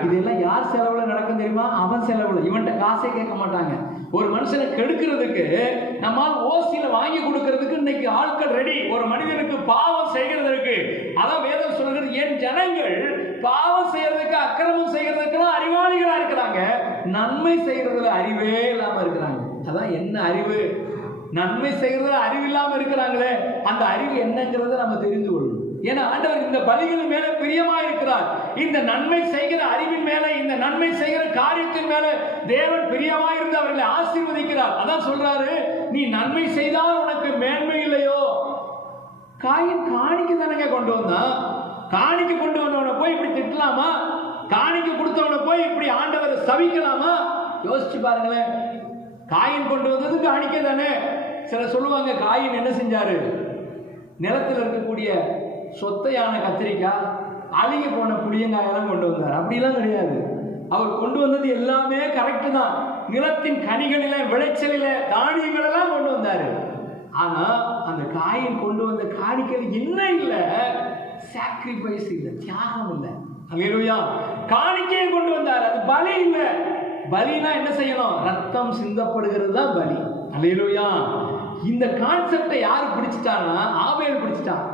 இதெல்லாம் யார் செலவுல நடக்கும் தெரியுமா? அவன் செலவுல. இவன்கிட்ட காசே கேட்க மாட்டாங்க. ஒரு மனுஷனை கெடுக்கிறதுக்கு, நம்மால் ஓசியில வாங்கி கொடுக்கிறதுக்கு இன்னைக்கு ஆட்கள் ரெடி. ஒரு மனிதனுக்கு பாவம் செய்கிறதற்கு, அதான் வேதம் சொல்கிறது, என் ஜனங்கள் பாவம் செய்யறதுக்கு அக்கிரமம் செய்யறதுக்குலாம் அறிவாளிகளா இருக்கிறாங்க, நன்மை செய்யறதுல அறிவே இல்லாம இருக்கிறாங்க. அதான் என்ன அறிவு, நன்மை செய்யறதுல அறிவு இல்லாம இருக்கிறாங்களே, அந்த அறிவு என்னங்கிறத நம்ம தெரிந்து கொள்ளணும். ஏன்னா ஆண்டவர் இந்த பலிகளின் மேல பிரியமா இருக்கிறார். இந்த நன்மை செய்கிற அறிவின் மேல, இந்த நன்மை செய்கிற காரியத்தின் மேல தேவன் பிரியமா இருந்து அவர்களை ஆசீர்வதிக்கிறார். அதான் சொல்றாரு, நீ நன்மை செய்தால் உனக்கு மேன்மை இல்லையோ. காயின் காணிக்க தானங்க கொண்டு வந்தான், காணிக்க கொண்டு வந்தவனை போய் இப்படி திட்டலாமா? காணிக்க கொடுத்தவனை போய் இப்படி ஆண்டவரை சபிக்கலாமா? யோசிச்சு பாருங்களேன். காயின் கொண்டு வந்தது காணிக்க தானே. சில சொல்லுவாங்க, காயின் என்ன செஞ்சாரு, நிலத்தில் இருக்கக்கூடிய சொத்தையான கத்திரிக்காய், அழுகி போன புளியங்காயெல்லாம் கொண்டு வந்தார். அப்படிலாம் கிடையாது. அவர் கொண்டு வந்தது எல்லாமே கரெக்டு தான். நிலத்தின் கனிகளில, விளைச்சலில, தானியங்கள் எல்லாம் கொண்டு வந்தாரு. ஆனா அந்த காயின் கொண்டு வந்த காணிக்கை என்ன இல்லை, சாக்ரிஃபைஸ் இல்லை, தியாகம் இல்லை. அல்லேலூயா. காணிக்கையை கொண்டு வந்தார், அது பலி இல்லை. பலினா என்ன செய்யணும், ரத்தம் சிந்தப்படுகிறது தான் பலி. அல்லேலூயா. இந்த கான்செப்டை யாரு பிடிச்சிட்டான்னா, ஆபேல் பிடிச்சிட்டான்.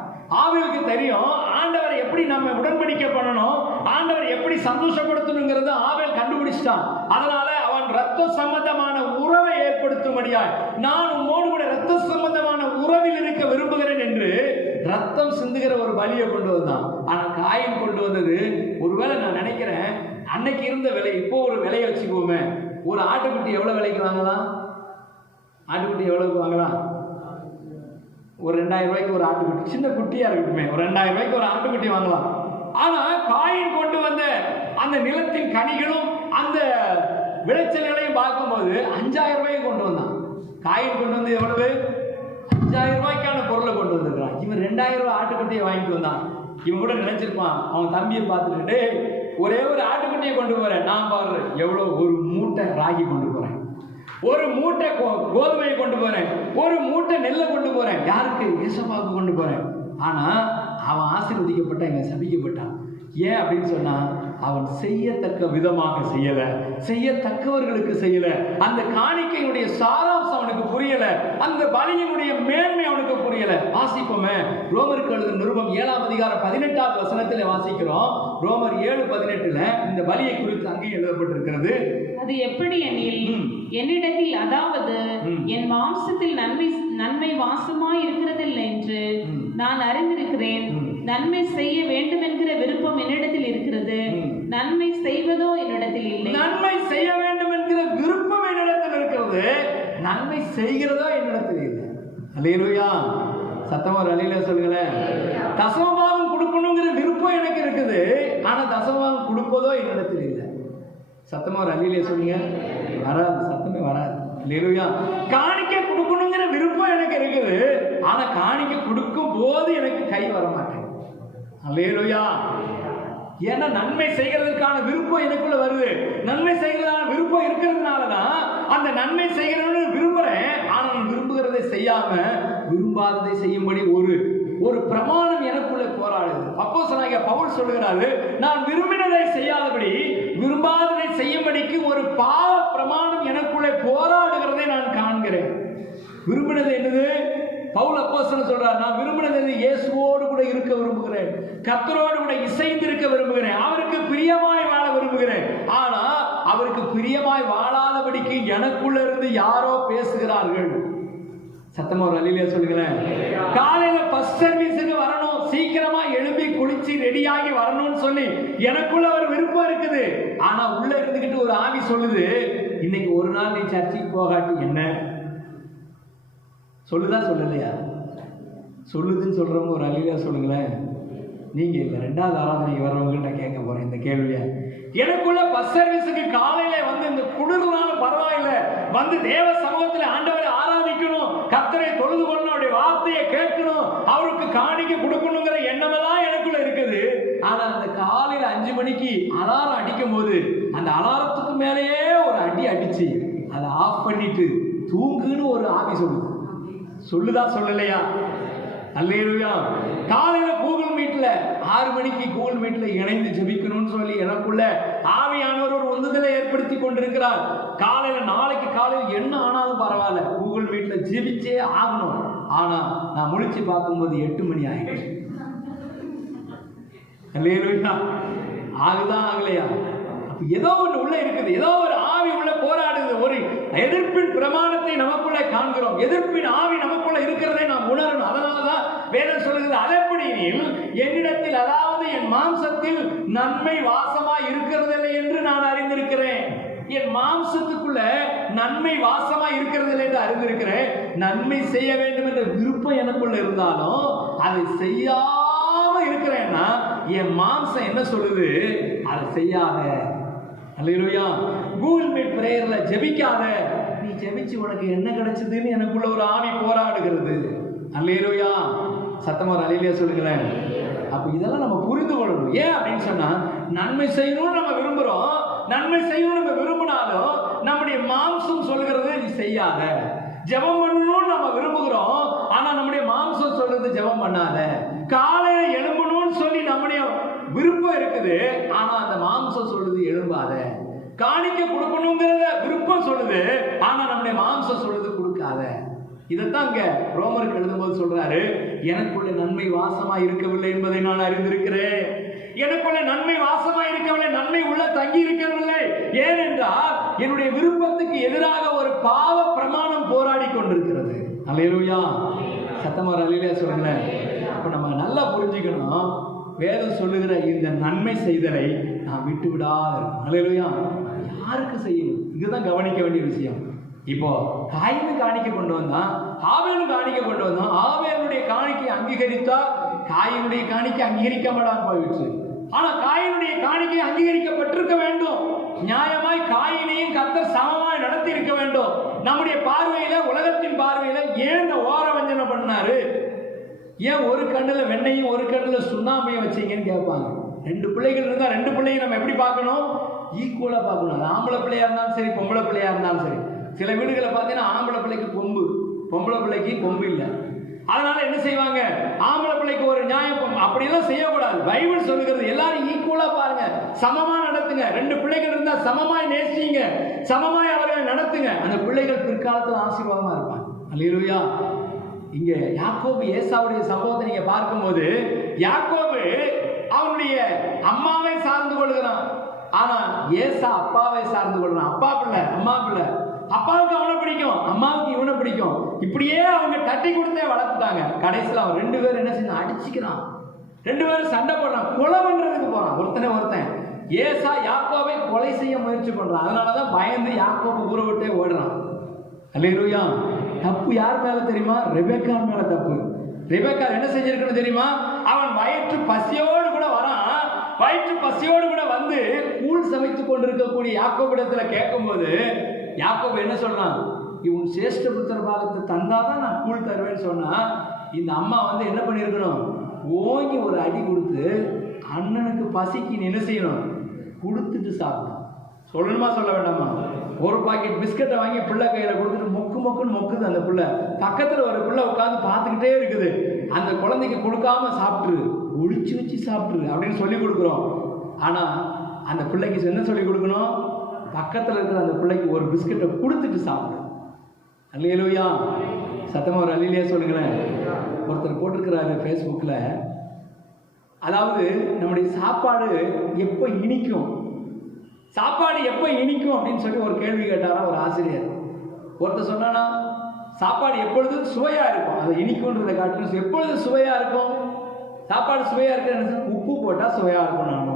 ஆபேலுக்கு தெரியும் ஆண்டவரை எப்படி நம்ம உடன்படிக்கை பண்ணணும், ஆண்டவரை எப்படி சந்தோஷப்படுத்தணுங்கிறத ஆபேல் கண்டுபிடிச்சிட்டான். அதனால அவன் ரத்த சம்பந்தமான உறவை ஏற்படுத்தும்படியாய், நான் உம்மோடு கூட ரத்த சம்பந்தமான உறவில் இருக்க விரும்புகிறேன் என்று ரத்தம் சிந்துகிற ஒரு பலியை கொண்டு வந்தான். ஆனா காயின் கொண்டு வந்தது, ஒருவேளை நான் நினைக்கிறேன் அன்னைக்கு இருந்த விலை, இப்போ ஒரு விலையை வச்சுக்கோமே, ஒரு ஆட்டுக்குட்டி எவ்வளவு விலைக்கு வாங்கலாம்? ஆட்டுக்குட்டி எவ்வளவுக்கு வாங்கலாம்? ஒரு 2000 ரூபாய்க்கு ஒரு ஆட்டுக்குட்டி, சின்ன குட்டியா இருக்கட்டுமே, ஒரு 2000 ரூபாய்க்கு ஒரு ஆட்டுக்குட்டி வாங்கலாம். ஆனா காயின் கொண்டு வந்த அந்த நிலத்தின் கனிகளும் அந்த விளைச்சல்களையும் பார்க்கும்போது 5000 ரூபாய்க்கு கொண்டு வந்தான். காயின் கொண்டு வந்து எவ்வளவு? 5000 ரூபாய்க்கான பொருளை கொண்டு வந்திருக்கான். இவன் 2000 ரூபாய் ஆட்டுக்குட்டியை வாங்கிட்டு வந்தான். இவன் கூட நினைச்சிருப்பான், அவன் தம்பியை பார்த்துட்டு, ஒரே ஒரு ஆட்டுக்குட்டியை கொண்டு போறேன், நான் பாரு எவ்வளவு, ஒரு மூட்டை ராகி கொண்டு போறேன், ஒரு மூட்டை கோதுமையை கொண்டு போறேன், ஒரு மூட்டை நெல்லை கொண்டு போறேன். யாருக்கு? ஏசப்பாவுக்கு கொண்டு போறேன். ஆனா அவன் ஆசீர்வதிக்கப்பட்டான், இவன் சபிக்கப்பட்டான். ஏன் அப்படின்னு சொன்னா, அவன் செய்யத்தக்க விதமாக செய்யல, செய்யத்தக்கவர்களுக்கு செய்யல. அந்த காணிக்கையுடைய சாராம்சம் அவனுக்கு புரியல, அந்த பலியினுடைய மேன்மை அவனுக்கு புரியல. வாசிப்போமே, ரோமருக்கு எழுதின நிருபம் 7ஆம் அதிகாரம் 18ஆவது வசனத்தில் வாசிக்கிறோம். ரோமர் 7:18 இந்த பலியை குறித்து அங்கே எழுதப்பட்டிருக்கிறது. அது எப்படி எனில், என்னிடத்தில் அதாவது என் மாம்சத்தில் நன்மை வாசமாய் இருக்கிறதில்லை என்று நான் அறிந்திருக்கிறேன். நன்மை செய்ய வேண்டும் என்கிற விருப்பம் என்னிடத்தில் இருக்கிறது, நன்மை செய்வதோ என்னிடத்தில் இல்லை. நன்மை செய்ய வேண்டும் என்கிற விருப்பம் என்னிடத்தில் இருக்கிறது, நன்மை செய்கிறதோ என்னிடத்தில் இல்லை. அல்லேலூயா, சத்தமா ஒரு அல்லேலூயா சொல்லுங்களேன். தசமபாகம் கொடுக்கணுங்கிற விருப்பம் எனக்கு இருக்குது, ஆனா தசமபாகம் கொடுப்பதோ என்னிடத்தில் இல்லை. சத்தமா ஒரு அல்லேலூயா சொல்லுங்க. வராது, சத்தமே வராது. அல்லேலூயா. காணிக்கை கொடுக்கணுங்கிற விருப்பம் எனக்கு இருக்குது, ஆனா காணிக்கை கொடுக்கும் போது எனக்கு கை வர மாட்டேன். அல்லேலூயா. ஏன்னா நன்மை செய்கிறதுக்கான விருப்பம் எனக்குள்ள வருது. நன்மை செய்கிறதான விருப்பம் இருக்கிறதுனாலதான் அந்த நன்மை செய்கிறேன்னு விரும்புறேன். ஆனா நான் விரும்புகிறதை செய்யாம விரும்பாததை செய்யும்படி ஒரு பிரமாணம் எனக்குள்ள போராடுது. அப்போஸ்தலனாகிய பவுல் சொல்லுகிறாரு, நான் விரும்பினதை செய்யாதபடி விரும்பாததை செய்யும்படிக்கு ஒரு பாவ பிரமாணம் எனக்குள்ளே போராடுகிறதை நான் காண்கிறேன். விரும்பினது என்னது? பவுல் அப்போஸ்தலன் சொல்றார், நான் விரும்பினது இயேசுவோடு கூட இருக்க விரும்புகிறேன், கர்த்தரோடு கூட இசைந்து இருக்க விரும்புகிறேன், அவருக்கு பிரியமாய் வாழ விரும்புகிறேன். ஆனா அவருக்கு பிரியமாய் வாழாதபடிக்கு எனக்குள்ள இருந்து யாரோ பேசுகிறார்கள். சத்தமா ஒரு அல்லேலூயா சொல்லுங்களேன். காலையில ஃபர்ஸ்ட் சர்வீஸுக்கு வரணும், சீக்கிரமா எழுப்பி குளிச்சு ரெடியாகி வரணும்னு சொல்லி எனக்குள்ள ஒரு விருப்பம் இருக்குது. ஆனா உள்ள இருந்துகிட்டு ஒரு ஆவி சொல்லுது, இன்னைக்கு ஒரு நாள் நீ சர்ச்சுக்கு போகாட்டி என்ன? சொல்லுதா சொல்லலையா? சொல்லுதுன்னு சொல்றவங்க ஒரு அல்லேலூயா சொல்லுங்களேன். நீங்க இல்ல, 2வது ஆராதனைக்கு வர்றவங்க நான் கேட்க போறேன் இந்த கேள்வியை. எனக்குள்ள பஸ் சர்வீஸுக்கு காலையில வந்து இந்த குளிர்னாலும் பரவாயில்ல, வந்து தேவ சமூகத்தில் ஆண்டவரை ஆராதிக்கணும், கர்த்தரை தொழுது கொள்ளணும், அவருடைய வார்த்தையை கேட்கணும், அவருக்கு காணிக்கை கொடுக்கணுங்கிற எண்ணமெல்லாம் எனக்குள்ள இருக்குது. ஆனா அந்த காலையில 5 மணிக்கு அலாரம் அடிக்கும் போது அந்த அலாரத்துக்கு மேலேயே ஒரு அடி அடிச்சு அதை ஆஃப் பண்ணிட்டு தூங்குன்னு ஒரு ஆவி சொல்லுது. சொல்லுதா சொல்லலையா? அல்லேலூயா. காலையில கூகுள் மீட்ல 6 மணிக்கு கூகுள் மீட்ல இணைந்து ஜெபிக்கணும்னு சொல்லி எனக்குள்ள ஆவியானவர் ஒரு உந்துதலை ஏற்படுத்தி கொண்டிருக்கிறார். காலையில நாளைக்கு காலையில் என்ன ஆனாலும் பரவாயில்ல, கூகுள் மீட்ல ஜெபிச்சே ஆகணும். ஆனா நான் முழிச்சு பார்க்கும்போது 8 மணி ஆயிடுச்சு. அல்லேலூயா. ஆகுதா ஆகலையா? ஏதோ ஒன்று உள்ள இருக்குது, ஏதோ ஒரு ஆவி உள்ள போராடுது. ஒரு எதிர்ப்பின் பிரமாணத்தை நமக்குள்ள காண்கிறோம், எதிர்ப்பின் ஆவி நமக்குள்ள இருக்கிறதை நாம் உணரணும். அதனாலதான் வேதம் சொல்லுகிறது, அதெப்படியில் என்னிடத்தில் அதாவது என் மாம்சத்தில் நன்மை வாசமா இருக்கிறதில்லை என்று நான் அறிந்திருக்கிறேன். என் மாம்சத்துக்குள்ள நன்மை வாசமா இருக்கிறதில்லை என்று அறிந்திருக்கிறேன். நன்மை செய்ய வேண்டும் என்ற விருப்பம் எனக்குள்ள இருந்தாலும் அதை செய்யாம இருக்கிறேன்னா என் மாம்சம் என்ன சொல்லுது? அதை செய்யாத. அல்லேலூயா. கூகுள் மீட் பிரேயர்ல ஜெபிக்காத. நீ ஜெபிச்சு உனக்கு என்ன கிடைச்சதுன்னு எனக்குள்ள ஒரு ஆவி போராடுகிறது. அல்லேலூயா. சத்தமா ஒரு அல்லேலூயா சொல்லுங்களேன். அப்ப இதெல்லாம் நம்ம புரிந்து கொள்ளணும். ஏன் அப்படின்னு சொன்னா, நன்மை செய்யணும்னு நம்ம விரும்புறோம். நன்மை செய்யணும்னு நம்ம விரும்பினாலும் நம்முடைய மாம்சம் சொல்லுகிறது நீ செய்யாத. ஜெபம் பண்ணணும்னு நம்ம விரும்புகிறோம், ஆனா நம்முடைய மாம்சம் சொல்றது ஜெபம் பண்ணாத. காலையில எழும்பணும்னு சொல்லி நம்முடைய விருப்பம் இருக்குது, ஆனா அந்த மாம்சம் சொல்லுது எழும்பாத. காணிக்கை கொடுக்கணுங்கிறத விருப்பம் சொல்லுது, ஆனா நம்முடைய மாம்சம் சொல்லுது கொடுக்காத. இதைத்தான் இங்க ரோமருக்கு எழுதும்போது சொல்றாரு, எனக்குள்ள நன்மை வாசமா இருக்கவில்லை என்பதை நான் அறிந்திருக்கிறேன். எனக்குள்ள நன்மை வாசமா இருக்கவில்லை, நன்மை உள்ள தங்கி இருக்கவில்லை. ஏனென்றால் என்னுடைய விருப்பத்துக்கு எதிராக ஒரு பாவ பிரமாணம் போராடி கொண்டிருக்கிறது. அல்லேலூயா. சத்தமா அல்லேலூயா சொல்லுங்களேன். அப்ப நம்ம நல்லா புரிஞ்சுக்கணும், வேதம் சொல்லுகிற இந்த நன்மை செய்தலை நான் விட்டு விடாத இருக்கணும். அல்லேலூயா. யாருக்கு செய்யணும்? இதுதான் கவனிக்க வேண்டிய விஷயம். இப்போ காயினு காணிக்கை கொண்டு வந்தான், ஆவேலும் காணிக்கை கொண்டு வந்தான். ஆவேலுடைய காணிக்கை அங்கீகரித்தா காயினுடைய காணிக்கை அங்கீகரிக்கப்படாமல் போயிடுச்சு. ஆனா காயினுடைய காணிக்கை அங்கீகரிக்கப்பட்டிருக்க வேண்டும். நியாயமாய் காயினையும் கர்த்தர் சமமாய் நடத்தி இருக்க வேண்டும். நம்முடைய பார்வையில, உலகத்தின் பார்வையில ஏன் இந்த ஓர வஞ்சனை பண்ணாரு? ஏன் ஒரு கண்ணுல வெண்ணையும் ஒரு கண்ணுல சுண்ணாம்பையும் வச்சீங்கன்னு கேட்பாங்க. 2 பிள்ளைகள் இருந்தா 2 பிள்ளையும் நம்ம எப்படி பார்க்கணும்? ஈக்குவலா பார்க்கணும். அது ஆம்பளை பிள்ளையா இருந்தாலும் சரி, பொம்பளை பிள்ளையா இருந்தாலும் சரி. சில வீடுகளை பார்த்தீங்கன்னா ஆம்பளை பிள்ளைக்கு கொம்பு, பொம்பளை பிள்ளைக்கு கொம்பு இல்லை. அதனால என்ன செய்வாங்க, ஆம்பளை பிள்ளைக்கு ஒரு நியாயம் அப்படியெல்லாம் செய்யக்கூடாது. பைபிள் சொல்லுகிறது எல்லாரும் ஈக்குவலா பாருங்க, சமமா நடத்துங்க. 2 பிள்ளைகள் இருந்தா சமமாய் நேசிங்க, சமமாய் அவர்களை நடத்துங்க. அந்த பிள்ளைகள் பிற்காலத்தில் ஆசீர்வாதமா இருப்பாங்க. அல்லேலூயா. இங்க யாக்கோபு ஏசாவுடைய சம்பவத்தை நீங்க பார்க்கும்போது, யாக்கோபு அவனுடைய அம்மாவை சார்ந்து கொள்கிறான், ஆனா ஏசா அப்பாவை சார்ந்து கொள்றான். அப்பா பிள்ளை அம்மா பிள்ளை, அப்பாவுக்கு அவனை பிடிக்கும், அம்மாவுக்கு இவனை பிடிக்கும். இப்படியே அவங்க தட்டி கொடுத்தே வளர்த்துட்டாங்க. கடைசியில் அவன் 2 பேரும் என்ன செஞ்சு அடிச்சுக்கிறான், 2 பேரும் சண்டை போடுறான், கொலை பண்றதுக்கு போறான். ஒருத்தன் ஏசா யாக்கோபை கொலை செய்ய முயற்சி பண்றான். அதனாலதான் பயந்து யாக்கோபு ஊரை விட்டே ஓடுறான். அல்லேலூயா. தப்பு யார் மேல தெரியுமா? ரெபெக்கா மேல தப்பு. ரெபெக்கா என்ன செஞ்சிருக்கணும் தெரியுமா? அவன் வயிற்று பசியோடு கூட வரான், வயிற்று பசியோடு கூட வந்து கூழ் சமைத்து கொண்டிருக்கக்கூடிய யாக்கோபிடத்துல கேட்கும்போது யாக்கோபு என்ன சொல்றான், இவன் சேஷ்ட புத்திர பாகத்தை தந்தாதான் நான் கூழ் தருவேன்னு சொன்னா, இந்த அம்மா வந்து என்ன பண்ணிருக்கணும், ஓங்கி ஒரு அடி கொடுத்து அண்ணனுக்கு பசிக்கு என்ன செய்யணும், கொடுத்துட்டு சாப்பிடணும். சொல்லணுமா சொல்ல வேண்டாமா? ஒரு பாக்கெட் பிஸ்கட்டை வாங்கி பிள்ளை கையில் கொடுத்துட்டு மொக்குன்னு மொக்குது அந்த பிள்ளை. பக்கத்தில் ஒரு பிள்ளை உட்காந்து பார்த்துக்கிட்டே இருக்குது. அந்த குழந்தைக்கு கொடுக்காம சாப்பிட்ரு, ஒழிச்சு வச்சு சாப்பிட்ரு அப்படின்னு சொல்லி கொடுக்குறோம். ஆனால் அந்த பிள்ளைக்கு என்ன சொல்லி கொடுக்கணும், பக்கத்தில் இருக்கிற அந்த பிள்ளைக்கு ஒரு பிஸ்கட்டை கொடுத்துட்டு சாப்பிடு. அல்லேலூயா. சத்தமாக ஒரு அல்லேலூயா சொல்லுங்களேன். ஒருத்தர் போட்டிருக்கிறாரு ஃபேஸ்புக்கில், அதாவது நம்முடைய சாப்பாடு எப்போ இனிக்கும், சாப்பாடு எப்போ இனிக்கும் அப்படின்னு சொல்லி ஒரு கேள்வி கேட்டாரா ஒரு ஆசிரியர். ஒருத்தர் சொன்னானா, சாப்பாடு எப்பொழுதும் சுவையா இருக்கும், அது இனிக்கும்ன்றதை காட்டிலும் எப்பொழுது சுவையா இருக்கும், சாப்பாடு சுவையா இருக்கு, உப்பு போட்டா சுவையா இருக்கும். நான்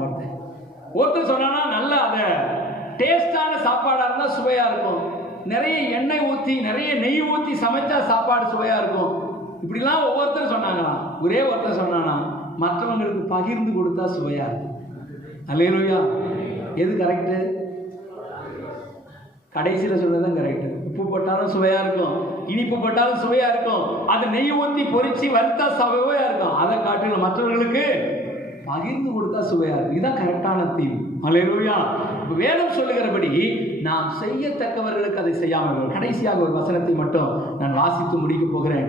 ஒருத்தர் சொன்னானா, நல்லா அதை டேஸ்டான சாப்பாடா இருந்தா சுவையா இருக்கும், நிறைய எண்ணெய் ஊற்றி நிறைய நெய் ஊற்றி சமைச்சா சாப்பாடு சுவையா இருக்கும். இப்படிலாம் ஒவ்வொருத்தரும் சொன்னாங்களாம். ஒரே ஒருத்தர் சொன்னானா, மற்றவங்களுக்கு பகிர்ந்து கொடுத்தா சுவையா இருக்கும். அல்லேலூயா. எது கரெக்டு? கடைசியில் சொல்றதுதான் கரெக்டு. உப்பு போட்டாலும் சுவையா இருக்கும், இனிப்பு போட்டாலும் சுவையா இருக்கும், அது நெய் ஊற்றி பொரிச்சு வறுத்தா சுவையா இருக்கும். அதை காட்டிலும் மற்றவர்களுக்கு பகிர்ந்து கொடுத்தா சுவையா இருக்கும். இதுதான் கரெக்டான தீம். அல்லேலூயா. வேதம் சொல்லுகிறபடி நாம் செய்யத்தக்கவர்களுக்கு அதை செய்யாமல். கடைசியாக ஒரு வசனத்தை மட்டும் நான் வாசித்து முடிக்க போகிறேன்.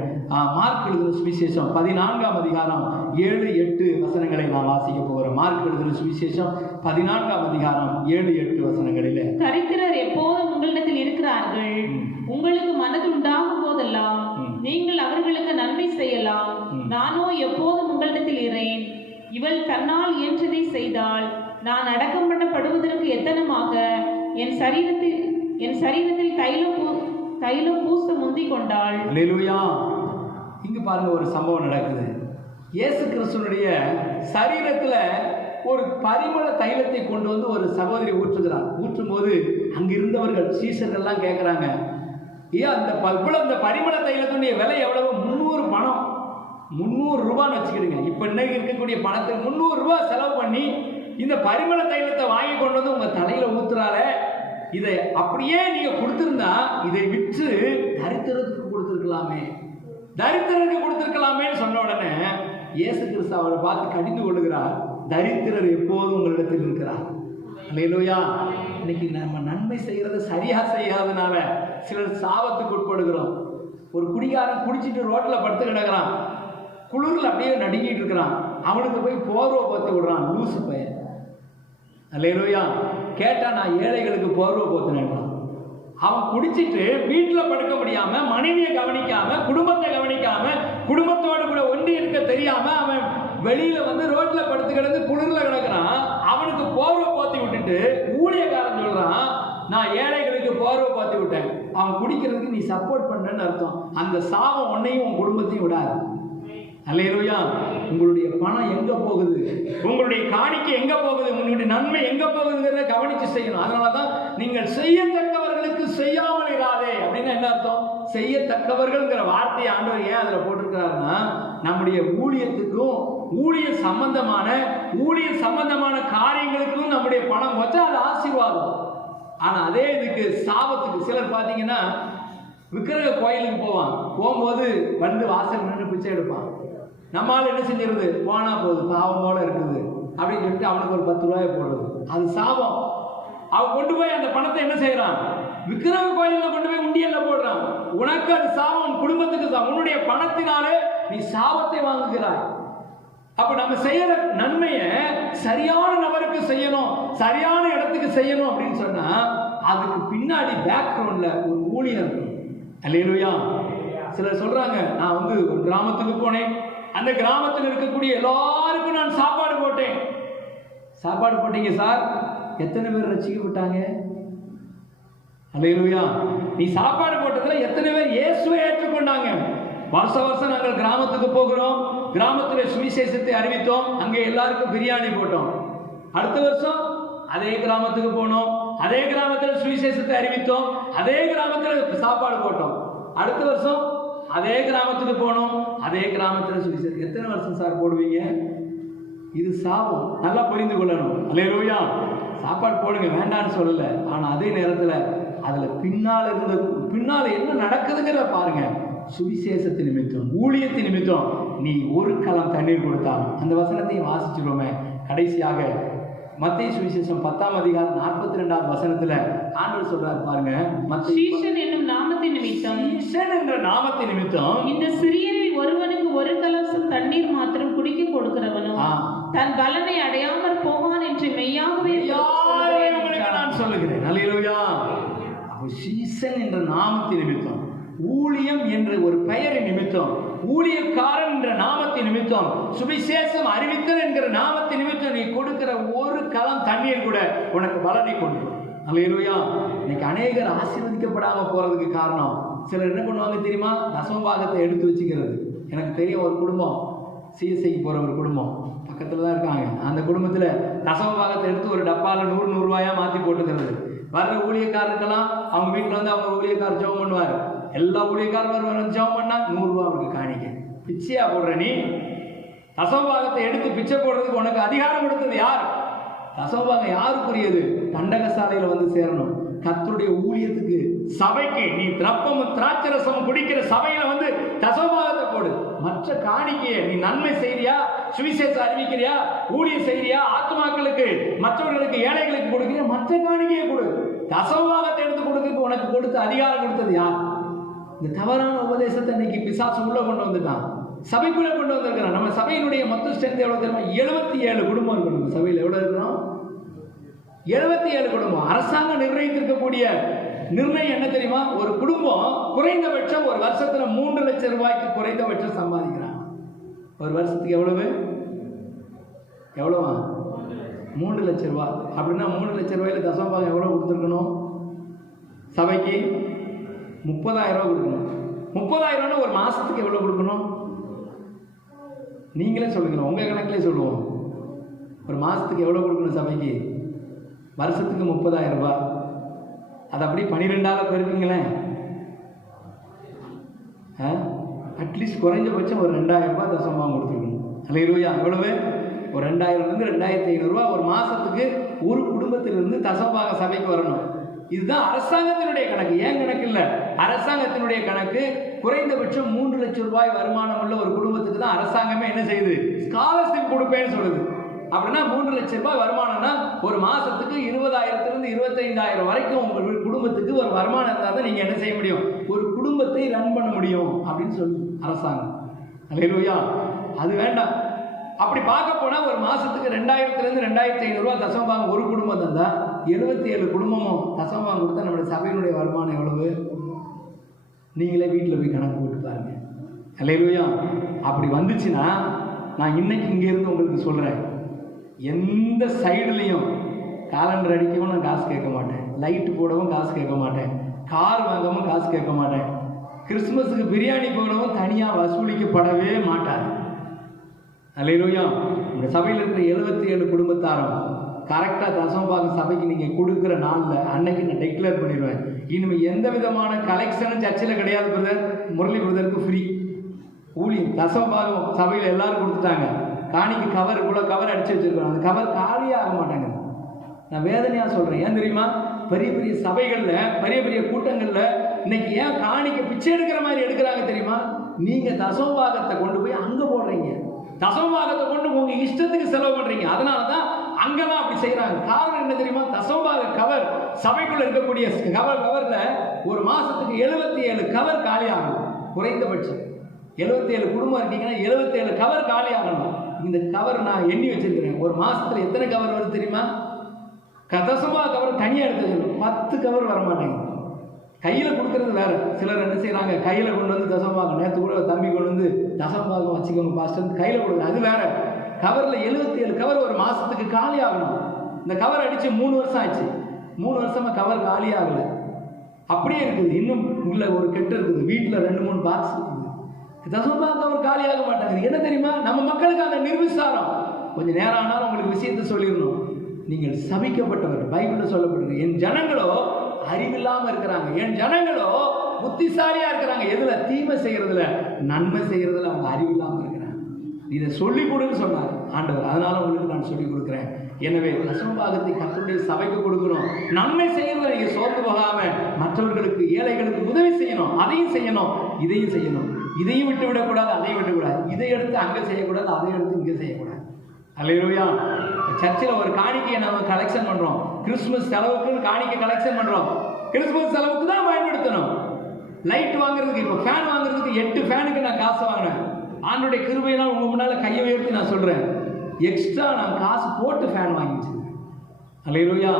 மார்க் எழுதின சுவிசேஷம் 14ஆம் அதிகாரம் 7-8 வசனங்களை நான் வாசிக்க போகிறேன். மார்க் எழுதின சுவிசேஷம் 14ஆம் அதிகாரம் 7-8 வசனங்களிலே, தரித்திரர் எப்போதும் உங்களிடத்தில் இருக்கிறார்கள், உங்களுக்கு மனது உண்டாகும் போதெல்லாம் நீங்கள் அவர்களுக்கு நன்மை செய்யலாம், நானோ எப்போதும் உங்களிடத்தில் இருக்கிறேன். இவள் தன்னால் இயன்றதை செய்தால் நான் அடக்கம் பண்ணப்படுவதற்கு எத்தனமாக என் சரீரத்தில் தைலம் பூச முந்திக் கொண்டாள். அல்லேலூயா. இங்க பாருங்க, ஒரு சம்பவம் நடக்குது. இயேசு கிறிஸ்துனுடைய சரீரத்துல ஒரு பரிமள தைலத்தை கொண்டு வந்து ஒரு சகோதரி ஊற்றுகிறார். ஊற்றும் போது அங்கிருந்தவர்கள் சீசர்கள்லாம் கேட்கிறாங்க, ஏன் அந்த பரிமள தைலத்துடைய விலை எவ்வளவு? 300 பணம், 300 ரூபான்னு வச்சுக்கிடுங்க. இப்ப இன்னைக்கு இருக்கக்கூடிய பணத்துக்கு 300 ரூபாய் செலவு பண்ணி இந்த பரிமள தைலத்தை வாங்கி கொண்டு வந்து உங்க தலையில ஊத்துறாரு. இதை அப்படியே நீங்க கொடுத்திருந்தா இதை விற்று தரித்திரத்துக்கு கொடுத்திருக்கலாமே சொன்ன உடனே இயேசு கிறிஸ்து அவரை பார்த்து கடிந்து கொள்ளுகிறார். தரித்திரர் எப்போதும் உங்களிடத்தில் இருக்கிறார். அல்லேலூயா. இன்னைக்கு நம்ம நன்மை செய்யறதை சரியா செய்யாதனால சிலர் சாபத்துக்கு உட்படுகிறோம். ஒரு குடிகாரன் குடிச்சிட்டு ரோட்ல படுத்து கிடக்கிறான், குளிர்ல அப்படியே நடுங்கிட்டு இருக்கிறான். அவனுக்கு போய் போர்வை போத்தி விடுறான் லூசு பையன். அல்லேலூயா. கேட்டா நான் ஏழைகளுக்கு போர்வை போத்தினேன். அவன் குடிச்சிட்டு வீட்டில் படுக்க முடியாம, மனைவியை கவனிக்காம, குடும்பத்தை கவனிக்காம, குடும்பத்தோடு கூட ஒன்றி இருக்க தெரியாம அவன் வெளியில வந்து ரோட்ல படுத்து கிடந்து குளிர்ல கிடக்குறான். அவனுக்கு போர்வை போத்தி விட்டுட்டு ஊழியக்காரன் சொல்றான், நான் ஏழைகளுக்கு போர்வை போத்தி விட்டேன். அவன் குடிக்கிறதுக்கு நீ சப்போர்ட் பண்ணன்னு அர்த்தம். அந்த சாபம் உன்னையும் உன் குடும்பத்தையும் விடாது. அல்லேலூயா. உங்களுடைய பணம் எங்க போகுது, உங்களுடைய காணிக்கை எங்க போகுது, உங்களுடைய நன்மை எங்க போகுதுங்கிறத கவனிச்சு செய்யணும். அதனாலதான் நீங்கள் செய்யத்தக்கவர்களுக்கு செய்யாமல் இராதே அப்படின்னு என்ன அர்த்தம்? செய்யத்தக்கவர்கள்ங்கிற வார்த்தையை ஆண்டவர் ஏன் அதுல போட்டிருக்கிறாருன்னா, நம்முடைய ஊழியத்துக்கும் ஊழிய சம்பந்தமான காரியங்களுக்கும் நம்முடைய பணம் வச்சா அது ஆசீர்வாதம். ஆனா அதே இதுக்கு சாபத்துக்கு சிலர் பாத்தீங்கன்னா விக்கிரக கோயிலுக்கு போகும்போது வந்து வாசல் நின்று பிச்சை எடுப்பான். நம்மளால என்ன செஞ்சிருது, போனா போகுது பாவமோட இருக்குது அப்படின்னு சொல்லிட்டு அவனுக்கு ஒரு 10 ரூபாயை போடுறது. அது சாபம். அவன் கொண்டு போய் அந்த பணத்தை என்ன செய்யறான், விக்கிரக கோயிலில் கொண்டு போய் உண்டியல்ல போடுறான். உனக்கு அது சாபம், குடும்பத்துக்கு சாபம். உன்னுடைய பணத்தினாலே நீ சாபத்தை வாங்குகிறாய். அப்ப நம்ம செய்யற நன்மையை சரியான நபருக்கு செய்யணும், சரியான இடத்துக்கு செய்யணும் அப்படின்னு சொன்னா அதுக்கு பின்னாடி பேக்ரவுண்ட்ல ஒரு ஊழியம் இருக்கணும். அல்லேலூயா. சிலர் சொல்றாங்க, நான் வந்து ஒரு கிராமத்துக்கு போனேன், அந்த கிராமத்தில் இருக்கக்கூடிய எல்லாருக்கும் நான் சாப்பாடு போட்டேன். சாப்பாடு போட்டீங்க சார், எத்தனை பேர் ரட்சிக்கப்பட்டாங்க? அல்லேலூயா. நீ சாப்பாடு போட்டதுல எத்தனை பேர் இயேசுவை ஏற்றுக்கொண்டாங்க? வருஷம் நாங்கள் கிராமத்துக்கு போகிறோம், கிராமத்தில் சுவிசேஷத்தை அறிவித்தோம், அங்கே எல்லாருக்கும் பிரியாணி போட்டோம். அடுத்த வருஷம் அதே கிராமத்துக்கு போனோம், அதே கிராமத்தில் சுவிசேஷத்தை அறிவித்தோம், அதே கிராமத்தில் சாப்பாடு போட்டோம். அடுத்த வருஷம் அதே கிராமத்துக்கு போனோம், அதே கிராமத்தில் சுவிசேஷம். எத்தனை வருஷம் சார் போடுவீங்க? இது சாபம். நல்லா புரிந்து கொள்ளணும். அல்லேலூயா. சாப்பாடு போடுங்க, வேண்டான்னு சொல்லல. ஆனா அதே நேரத்தில் அதுல பின்னால என்ன நடக்குதுங்கிற பாருங்க. சுவிசேஷத்து நிமித்தம், ஊழியத்து நிமித்தம் நீ ஒரு கலம் தண்ணீர் கொடுத்தாலும், அந்த வசனத்தையும் வாசிச்சிருவோமே. கடைசியாக மத்தேயு சுவிசேஷம் 10ஆம் அதிகாரம் 42வது வசனத்துல ஆண்டவர் சொல்றாரு பாருங்க. சீஷன் என்னும் நாமத்தின் நிமித்தம், சீஷன் என்ற நாமத்தின் நிமித்தம் இந்த சிறியரில் ஒருவனுக்கு ஒரு கலசம் தண்ணீர் மாத்திரம் குடிக்க கொடுக்கிறவனும் தன் பலனை அடையாமல் போவான் என்று மெய்யாகவே உங்களுக்கு நான் சொல்லுகிறேன். அல்லேலூயா. அப்போ சீஷன் என்ற நாமத்தின் நிமித்தம், ஊழியம் என்ற ஒரு பெயரின் நிமித்தம், ஊழியக்காரன் என்ற நாமத்தின் நிமித்தம், சுவிசேஷம் அறிவித்தல் என்கிற நாமத்தின் நிமித்தம் நீ கொடுக்கிற ஒரு கலம் தண்ணீர் கூட உனக்கு பலனை கொண்டு வரும். அல்லேலூயா. இன்னைக்கு அநேகர் ஆசீர்வதிக்கப்படாம போறதுக்கு காரணம், சிலர் என்ன பண்ணுவாங்க தெரியுமா? தசமபாகத்தை எடுத்து வச்சுக்கிறது. எனக்கு தெரியும் ஒரு குடும்பம், சிஎஸ்ஐக்கு போற ஒரு குடும்பம் பக்கத்துல தான் இருக்காங்க. அந்த குடும்பத்துல தசமபாகத்தை எடுத்து ஒரு டப்பால 100 ரூபாயா மாத்தி போட்டுக்கிறது. வர்ற ஊழியக்காரருக்கெல்லாம் அவங்க வீட்டுல வந்து அவங்க ஊழியக்காரர் ஜெபம் பண்ணுவாரு. எல்லா ஊழியக்காரரும் ஜெபம் பண்ணா 100 ரூபா அவருக்கு காணிக்க. பிச்சையா போடுற நீ? தசமபாகத்தை எடுத்து பிச்சை போடுறதுக்கு உனக்கு அதிகாரம் கொடுத்தது யார்? தசமபாகம் யாருக்குரியது? தண்டகசாலையில வந்து சேரணும். கர்த்தருடைய ஊழியத்துக்கு, சபைக்கு நீ திரப்பமும் திராட்சரசமும் குடிக்கிற சபையில வந்து தசமபாகத்தை போடு. மற்ற காணிக்கையை நீ நன்மை செய்றியா, சுவிசேஷம் அறிவிக்கிறியா, ஊழியம் செய்றியா, ஆத்மாக்களுக்கு மற்றவர்களுக்கு ஏழைகளுக்கு கொடுக்கிறியா, மற்ற காணிக்கையை கொடு. தசமபாகத்தை எடுத்து கொடுக்க உனக்கு கொடுத்த அதிகாரம் கொடுத்தது யார்? இந்த தவறான உபதேசத்தை இன்னைக்கு பிசாசு உள்ள கொண்டு வந்துட்டான், சபைக்குள்ள கொண்டு வந்திருக்கிறான். நம்ம சபையினுடைய மொத்த ஸ்ட்ரென்த் எவ்வளவு தெரியுமா? 77 குடும்பம் இருக்கணும். இந்த சபையில் எவ்வளவு இருக்கிறோம்? 77 குடும்பம். அரசாங்கம் நிர்ணயித்திருக்கக்கூடிய நிர்ணயம் என்ன தெரியுமா? ஒரு குடும்பம் குறைந்தபட்சம் ஒரு வருஷத்துல 3 லட்சம் ரூபாய்க்கு குறைந்தபட்சம் சம்பாதிக்கிறாங்க. ஒரு வருஷத்துக்கு எவ்வளவு? 3 லட்சம் ரூபாய். அப்படின்னா 3 லட்சம் ரூபாயில தசமபாகம் எவ்வளவு கொடுத்துருக்கணும்? சபைக்கு 30,000 ரூபாய் கொடுக்கணும். 30,000 ஒரு மாசத்துக்கு எவ்வளவு கொடுக்கணும்? நீங்களே சொல்லுங்க, உங்க கணக்கிலே சொல்லுவோம். ஒரு மாசத்துக்கு எவ்வளவு கொடுக்கணும் சபைக்கு? வருஷத்துக்கு 30,000 ரூபாய். அது அப்படி 12ஆல பெருக்குங்களேன். அட்லீஸ்ட் குறைஞ்சபட்சம் ஒரு 2,000 ரூபாய் தசமபாகம் கொடுத்துருக்கணும். அல்லேலூயா. எவ்வளவு? ஒரு 2,000 2,500 ரூபாய் ஒரு மாசத்துக்கு ஒரு குடும்பத்திலிருந்து தசமபாக சபைக்கு வரணும். இதுதான் அரசாங்கத்தினுடைய கணக்கு. ஏன் கணக்கு இல்லை, அரசாங்கத்தினுடைய கணக்கு. குறைந்தபட்சம் 3 லட்சம் ரூபாய் வருமானம் உள்ள ஒரு குடும்பத்துக்கு தான் அரசாங்கமே என்ன செய்யுது? ஸ்காலர்ஷிப் கொடுப்பேன்னு சொல்லுது. அப்படின்னா 3 லட்சம் ரூபாய் வருமானம்னா ஒரு மாசத்துக்கு 20,000 25,000 வரைக்கும் உங்கள் குடும்பத்துக்கு ஒரு வருமானம் இருந்தால் தான் நீங்க என்ன செய்ய முடியும்? ஒரு குடும்பத்தை ரன் பண்ண முடியும் அப்படின்னு சொல்லு அரசாங்கம். அல்லேலூயா. அது வேண்டாம். அப்படி பார்க்க போனா ஒரு மாசத்துக்கு 2,000 2,500 ரூபாய் தசமபாகம் ஒரு குடும்பம் தந்தா 77 குடும்பமும் தசமபாகம் கொடுத்தா நம்மளுடைய சபையினுடைய வருமானம் எவ்வளவு? நீங்களே வீட்டில் போய் கணக்கு போட்டு பாருங்க. அல்லேலூயா. அப்படி வந்துச்சுன்னா நான் இன்னைக்கு இங்க இருந்து உங்களுக்கு சொல்றேன், எந்த சைடுலையும் காலண்டர் அடிக்கவும் நான் காசு கேட்க மாட்டேன், லைட்டு போடவும் காசு கேட்க மாட்டேன், கார் வாங்கவும் காசு கேட்க மாட்டேன், கிறிஸ்துமஸுக்கு பிரியாணி போடவும் தனியாக வசூலிக்கப்படவே மாட்டாது. அல்லேலூயா. இந்த சபையில் இருக்கிற 77 குடும்பத்தாரும் கரெக்டாக தசமபாகம் சபைக்கு நீங்கள் கொடுக்குற நாளில் அன்னைக்கு நான் டிக்ளேர் பண்ணிடுவேன், இனிமேல் எந்த விதமான கலெக்ஷனும் சர்ச்சில் கிடையாது பிரதர். முரளி பிரதருக்கு ஃப்ரீ ஊழியம். தசமபாகம் சபையில் எல்லாரும் கொடுத்துட்டாங்க. காணிக்கு கவர், இவ்வளோ கவர் அடிச்சு வச்சிருக்கிறோம், அந்த கவர் காலியாக ஆக மாட்டாங்க. நான் வேதனையாக சொல்கிறேன். ஏன் தெரியுமா? பெரிய பெரிய சபைகளில், பெரிய பெரிய கூட்டங்களில் இன்னைக்கு ஏன் காணிக்க பிச்சை எடுக்கிற மாதிரி எடுக்கிறாங்க தெரியுமா? நீங்கள் தசமபாகத்தை கொண்டு போய் அங்கே போடுறீங்க, தசமபாகத்தை கொண்டு உங்க இஷ்டத்துக்கு செலவு பண்றீங்க. அதனால தான் அங்கெல்லாம் அப்படி செய்யறாங்க. காரணம் என்ன தெரியுமா? தசமபாக கவர் சபைக்குள்ள இருக்கக்கூடிய கவர்ல ஒரு மாசத்துக்கு 77 கவர் காலி ஆகும் குறைந்தபட்சம். 77 குடும்பம் இருக்கீங்கன்னா 77 கவர் காலி ஆகணும். இந்த கவர் நான் எண்ணி வச்சிருக்கிறேன். ஒரு மாசத்துல எத்தனை கவர் வருது தெரியுமா? தசமா கவர் தனியாக எடுத்து 10 கவர் வர மாட்டேங்குது. கையில் கொடுக்கறது வேற. சிலர் என்ன செய்யறாங்க, கையில் கொண்டு வந்து தசமாகும். நேற்று கூட தம்பி கொண்டு வந்து தசமாகும் வச்சுக்கோங்க பாஸ்டர் கையில் கொடுக்குறது, அது வேற. கவரில் 77 கவர் ஒரு மாசத்துக்கு காலி ஆகணும். இந்த கவர் அடிச்சு 3 வருஷம் ஆச்சு. 3 வருஷமா கவர் காலி ஆகலை, அப்படியே இருக்குது. இன்னும் உள்ள ஒரு கெட்டு இருக்குது. வீட்டில் 2-3 பாக்ஸ் இருக்குது. தசமா கவர் காலி ஆக மாட்டேங்குது. என்ன தெரியுமா? நம்ம மக்களுக்கு அந்த நிர்விசாரம். கொஞ்சம் நேரம் ஆனாலும் உங்களுக்கு விஷயத்தை சொல்லிடணும். நீங்கள் சபிக்கப்பட்டவர். பைபிளில் சொல்லப்படுது, என் ஜனங்களோ அறிவில்லாம இருக்கிறாங்க, என் ஜனங்களோ புத்திசாலியா இருக்கிறாங்க. எதுல? தீமை செய்யறதுல. நன்மை செய்யறதுல அவங்க அறிவில்லாம இருக்கிறாங்க. இதை சொல்லி கொடுன்னு சொன்னார் ஆண்டவர். அதனால உங்களுக்கு நான் சொல்லி கொடுக்குறேன். எனவே தசமபாகத்தை கர்த்தருடைய சபைக்கு கொடுக்கணும். நன்மை செய்யறதை நீங்க சோர்ந்து போகாம மற்றவர்களுக்கு, ஏழைகளுக்கு உதவி செய்யணும். அதையும் செய்யணும், இதையும் செய்யணும். இதையும் விட்டு விடக்கூடாது, அதையும் விடக்கூடாது. இதை எடுத்து அங்க செய்யக்கூடாது, அதை எடுத்து இங்க செய்யக்கூடாது. அல்லேலூயா. சர்ச்சில் ஒரு காணிக்கையை நம்ம கலெக்ஷன் பண்றோம். கிறிஸ்துமஸ் செலவுக்கு காணிக்கை கலெக்ஷன் பண்றோம். கிறிஸ்துமஸ் செலவுக்கு தான் பயன்படுத்தணும். லைட் வாங்குறதுக்கு, இப்போ ஃபேன் வாங்குறதுக்கு 8 ஃபேனுக்கு நான் காசு வாங்கினேன். ஆண்டுடைய கிருபையினால் உங்க முன்னால கையை உயர்த்தி நான் சொல்றேன், எக்ஸ்ட்ரா நான் காசு போட்டு ஃபேன் வாங்கி வச்சிருக்கேன். அல்லேலூயா.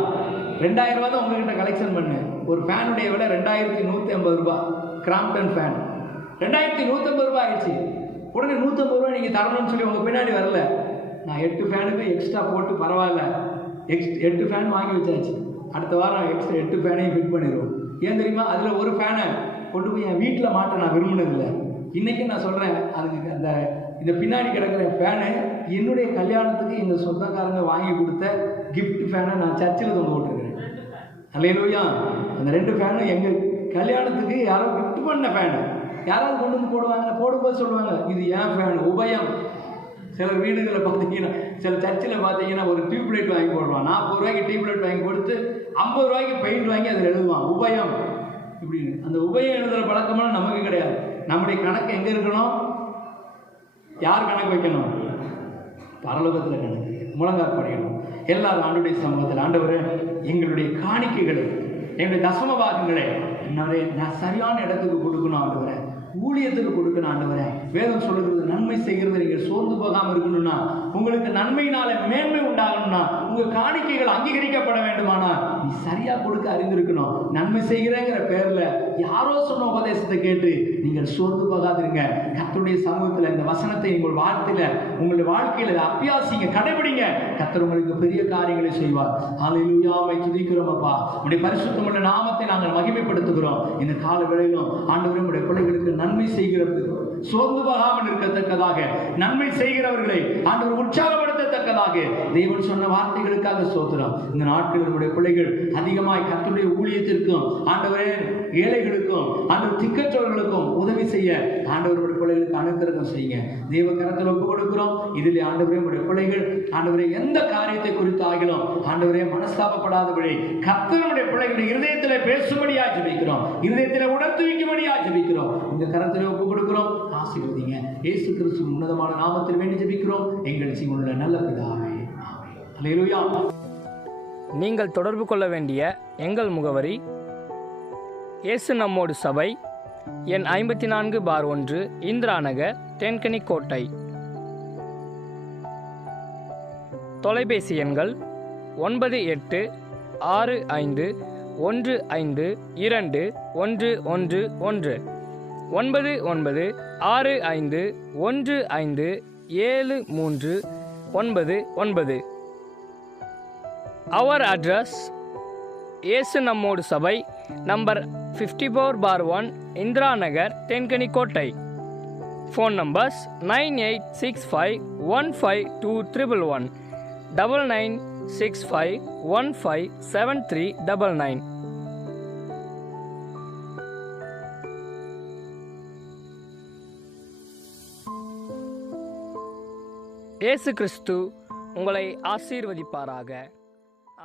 2000 ரூபாய் தான் உங்ககிட்ட கலெக்ஷன் பண்ணேன். ஒரு ஃபேனுடைய விலை 2150 ரூபாய். கிராம்ப்டன் ஃபேன் 2150 ரூபாய் ஆயிடுச்சு. உடனே 150 ரூபாய் நீங்க தரணும்னு சொல்லி உங்க பின்னாடி வரல. நான் 8 ஃபேனுக்கு எக்ஸ்ட்ரா போட்டு பரவாயில்ல 8 ஃபேன் வாங்கி வச்சாச்சு. அடுத்த வாரம் எக்ஸ்ட்ரா 8 ஃபேனையும் ஃபிட் பண்ணிடுவோம். ஏன் தெரியுமா? அதில் ஒரு ஃபேனை கொண்டு போய் என் வீட்டில் மாட்ட நான் விரும்பினதில்லை. இன்றைக்கி நான் சொல்கிறேன், அதுக்கு இந்த பின்னாடி கிடக்கிற ஃபேனு என்னுடைய கல்யாணத்துக்கு எங்கள் சொந்தக்காரங்க வாங்கி கொடுத்த கிஃப்ட் ஃபேனை நான் சர்ச்சில் தொங்க போட்டுருக்கிறேன். அல்லேலூயா. அந்த 2 ஃபேனும் எங்கள் கல்யாணத்துக்கு யாரோ கிஃப்ட் பண்ண ஃபேனு. யாராவது கொண்டு வந்து போடுவாங்க, போடும்போது சொல்லுவாங்க இது ஏன் ஃபேன் உபயம். சில வீடுகளில் பார்த்தீங்கன்னா, சில சர்ச்சில் பார்த்தீங்கன்னா ஒரு டியூப்லைட் வாங்கி போடுவான். 40 ரூபாய்க்கு டியூப்லைட் வாங்கி கொடுத்து 50 ரூபாய்க்கு பெயிண்ட் வாங்கி அதில் எழுதுவான் உபயம் இப்படின்னு. அந்த உபயம் எழுதுகிற பழக்கமெல்லாம் நமக்கு கிடையாது. நம்முடைய கணக்கு எங்கே இருக்கணும்? யார் கணக்கு வைக்கணும்? பரலோகத்தில் கணக்கு. முழங்கால் படிக்கணும். எல்லாரும் ஆண்டுடைய சமூகத்தில், ஆண்டவரே எங்களுடைய காணிக்கைகளை, எங்களுடைய தசம பாகங்களை நான் சரியான இடத்துக்கு கொடுக்கணும் ஆண்டவரே, ஊழியத்துக்கு கொடுக்கணும் ஆண்டவரே. வேதம் சொல்லுகிறது, நன்மை செய்கிறது நீங்கள் சோர்ந்து போகாமல் இருக்கணும்னா, உங்களுக்கு நன்மையினால மேன்மை உண்டாகணும்னா, உங்க காணிக்கைகள் அங்கீகரிக்கப்பட வேண்டுமானா நீ சரியா கொடுக்க அறிந்திருக்கணும். நன்மை செய்கிறேங்கிற பேர்ல யாரோ சொன்ன உபதேசத்தை கேட்டு நீங்கள் சோர்ந்து போகாதிருங்க. கர்த்தருடைய சமூகத்தில் இந்த வசனத்தை உங்கள் உங்களுடைய வாழ்க்கையில அபியாசிங்க, கடைபிடிங்க. கர்த்தர் உங்களுக்கு பெரிய காரியங்களை செய்வார். ஹல்லேலூயா. உம்மை துதிக்கிறோம் அப்பா. உம்முடைய பரிசுத்தமுள்ள நாமத்தை நாங்கள் மகிமைப்படுத்துகிறோம். இந்த கால வேளையிலும் ஆண்டவரே உம்முடைய பிள்ளைகளுக்கு நன்மை செய்கிறது சோர்ந்து போகாமல் இருக்கத்தக்கதாக, நன்மை செய்கிறவர்களை ஆண்டவர் உற்சாகப்படுத்தத்தக்கதாக தேவன் சொன்ன வார்த்தைகளுக்காக ஸ்தோத்திரம். இந்த நாட்களில் நம்முடைய பிள்ளைகள் அதிகமாய் கர்த்தருடைய ஊழியத்திற்கும், ஆண்டவரே ஏழைகளுக்கும், ஆண்டவர் திக்கற்றவர்களுக்கும் உதவி செய்ய ஆண்டவருடைய பிள்ளைகளுக்கு அனுக்கிரகம் செய்யுங்க. தேவ கரத்தில் ஒப்பு கொடுக்கிறோம். இதில் ஆண்டவரே உடைய பிள்ளைகள் ஆண்டவரே எந்த காரியத்தை குறித்து ஆகிலும் ஆண்டவரே மனஸ்தாபப்படாதபடி கர்த்தருடைய பிள்ளைகளுடைய இருதயத்தில் பேசும்படியாக ஜெபிக்கிறோம், இருதயத்தில் உணர்த்து வைக்கும்படியாக ஜெபிக்கிறோம். இந்த கரத்தில் ஒப்பு கொடுக்கிறோம். ஆசீர்வதிங்க. இயேசு கிறிஸ்துவின் உன்னதமான நாமத்தில் வேண்டி ஜெபிக்கிறோம் எங்கள் ஜீவனுள்ள நல்ல பிதாவே. ஆமென். அல்லேலூயா. நீங்கள் தொடர்பு கொள்ள வேண்டிய எங்கள் முகவரி: இயேசு நம்மோடு சபை, எண் 54/1, இந்திரா நகர், தென்கனிக்கோட்டை. தொலைபேசி எண்கள் 9866515211 9965157399. Our address: இயேசு நம்மோடு சபை, number 54/1, Indira Nagar, Denkanikottai. Phone numbers 9865152311, 9965157399. இயேசு கிறிஸ்து உங்களை ஆசீர்வதிப்பாராக.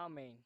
ஆமென்.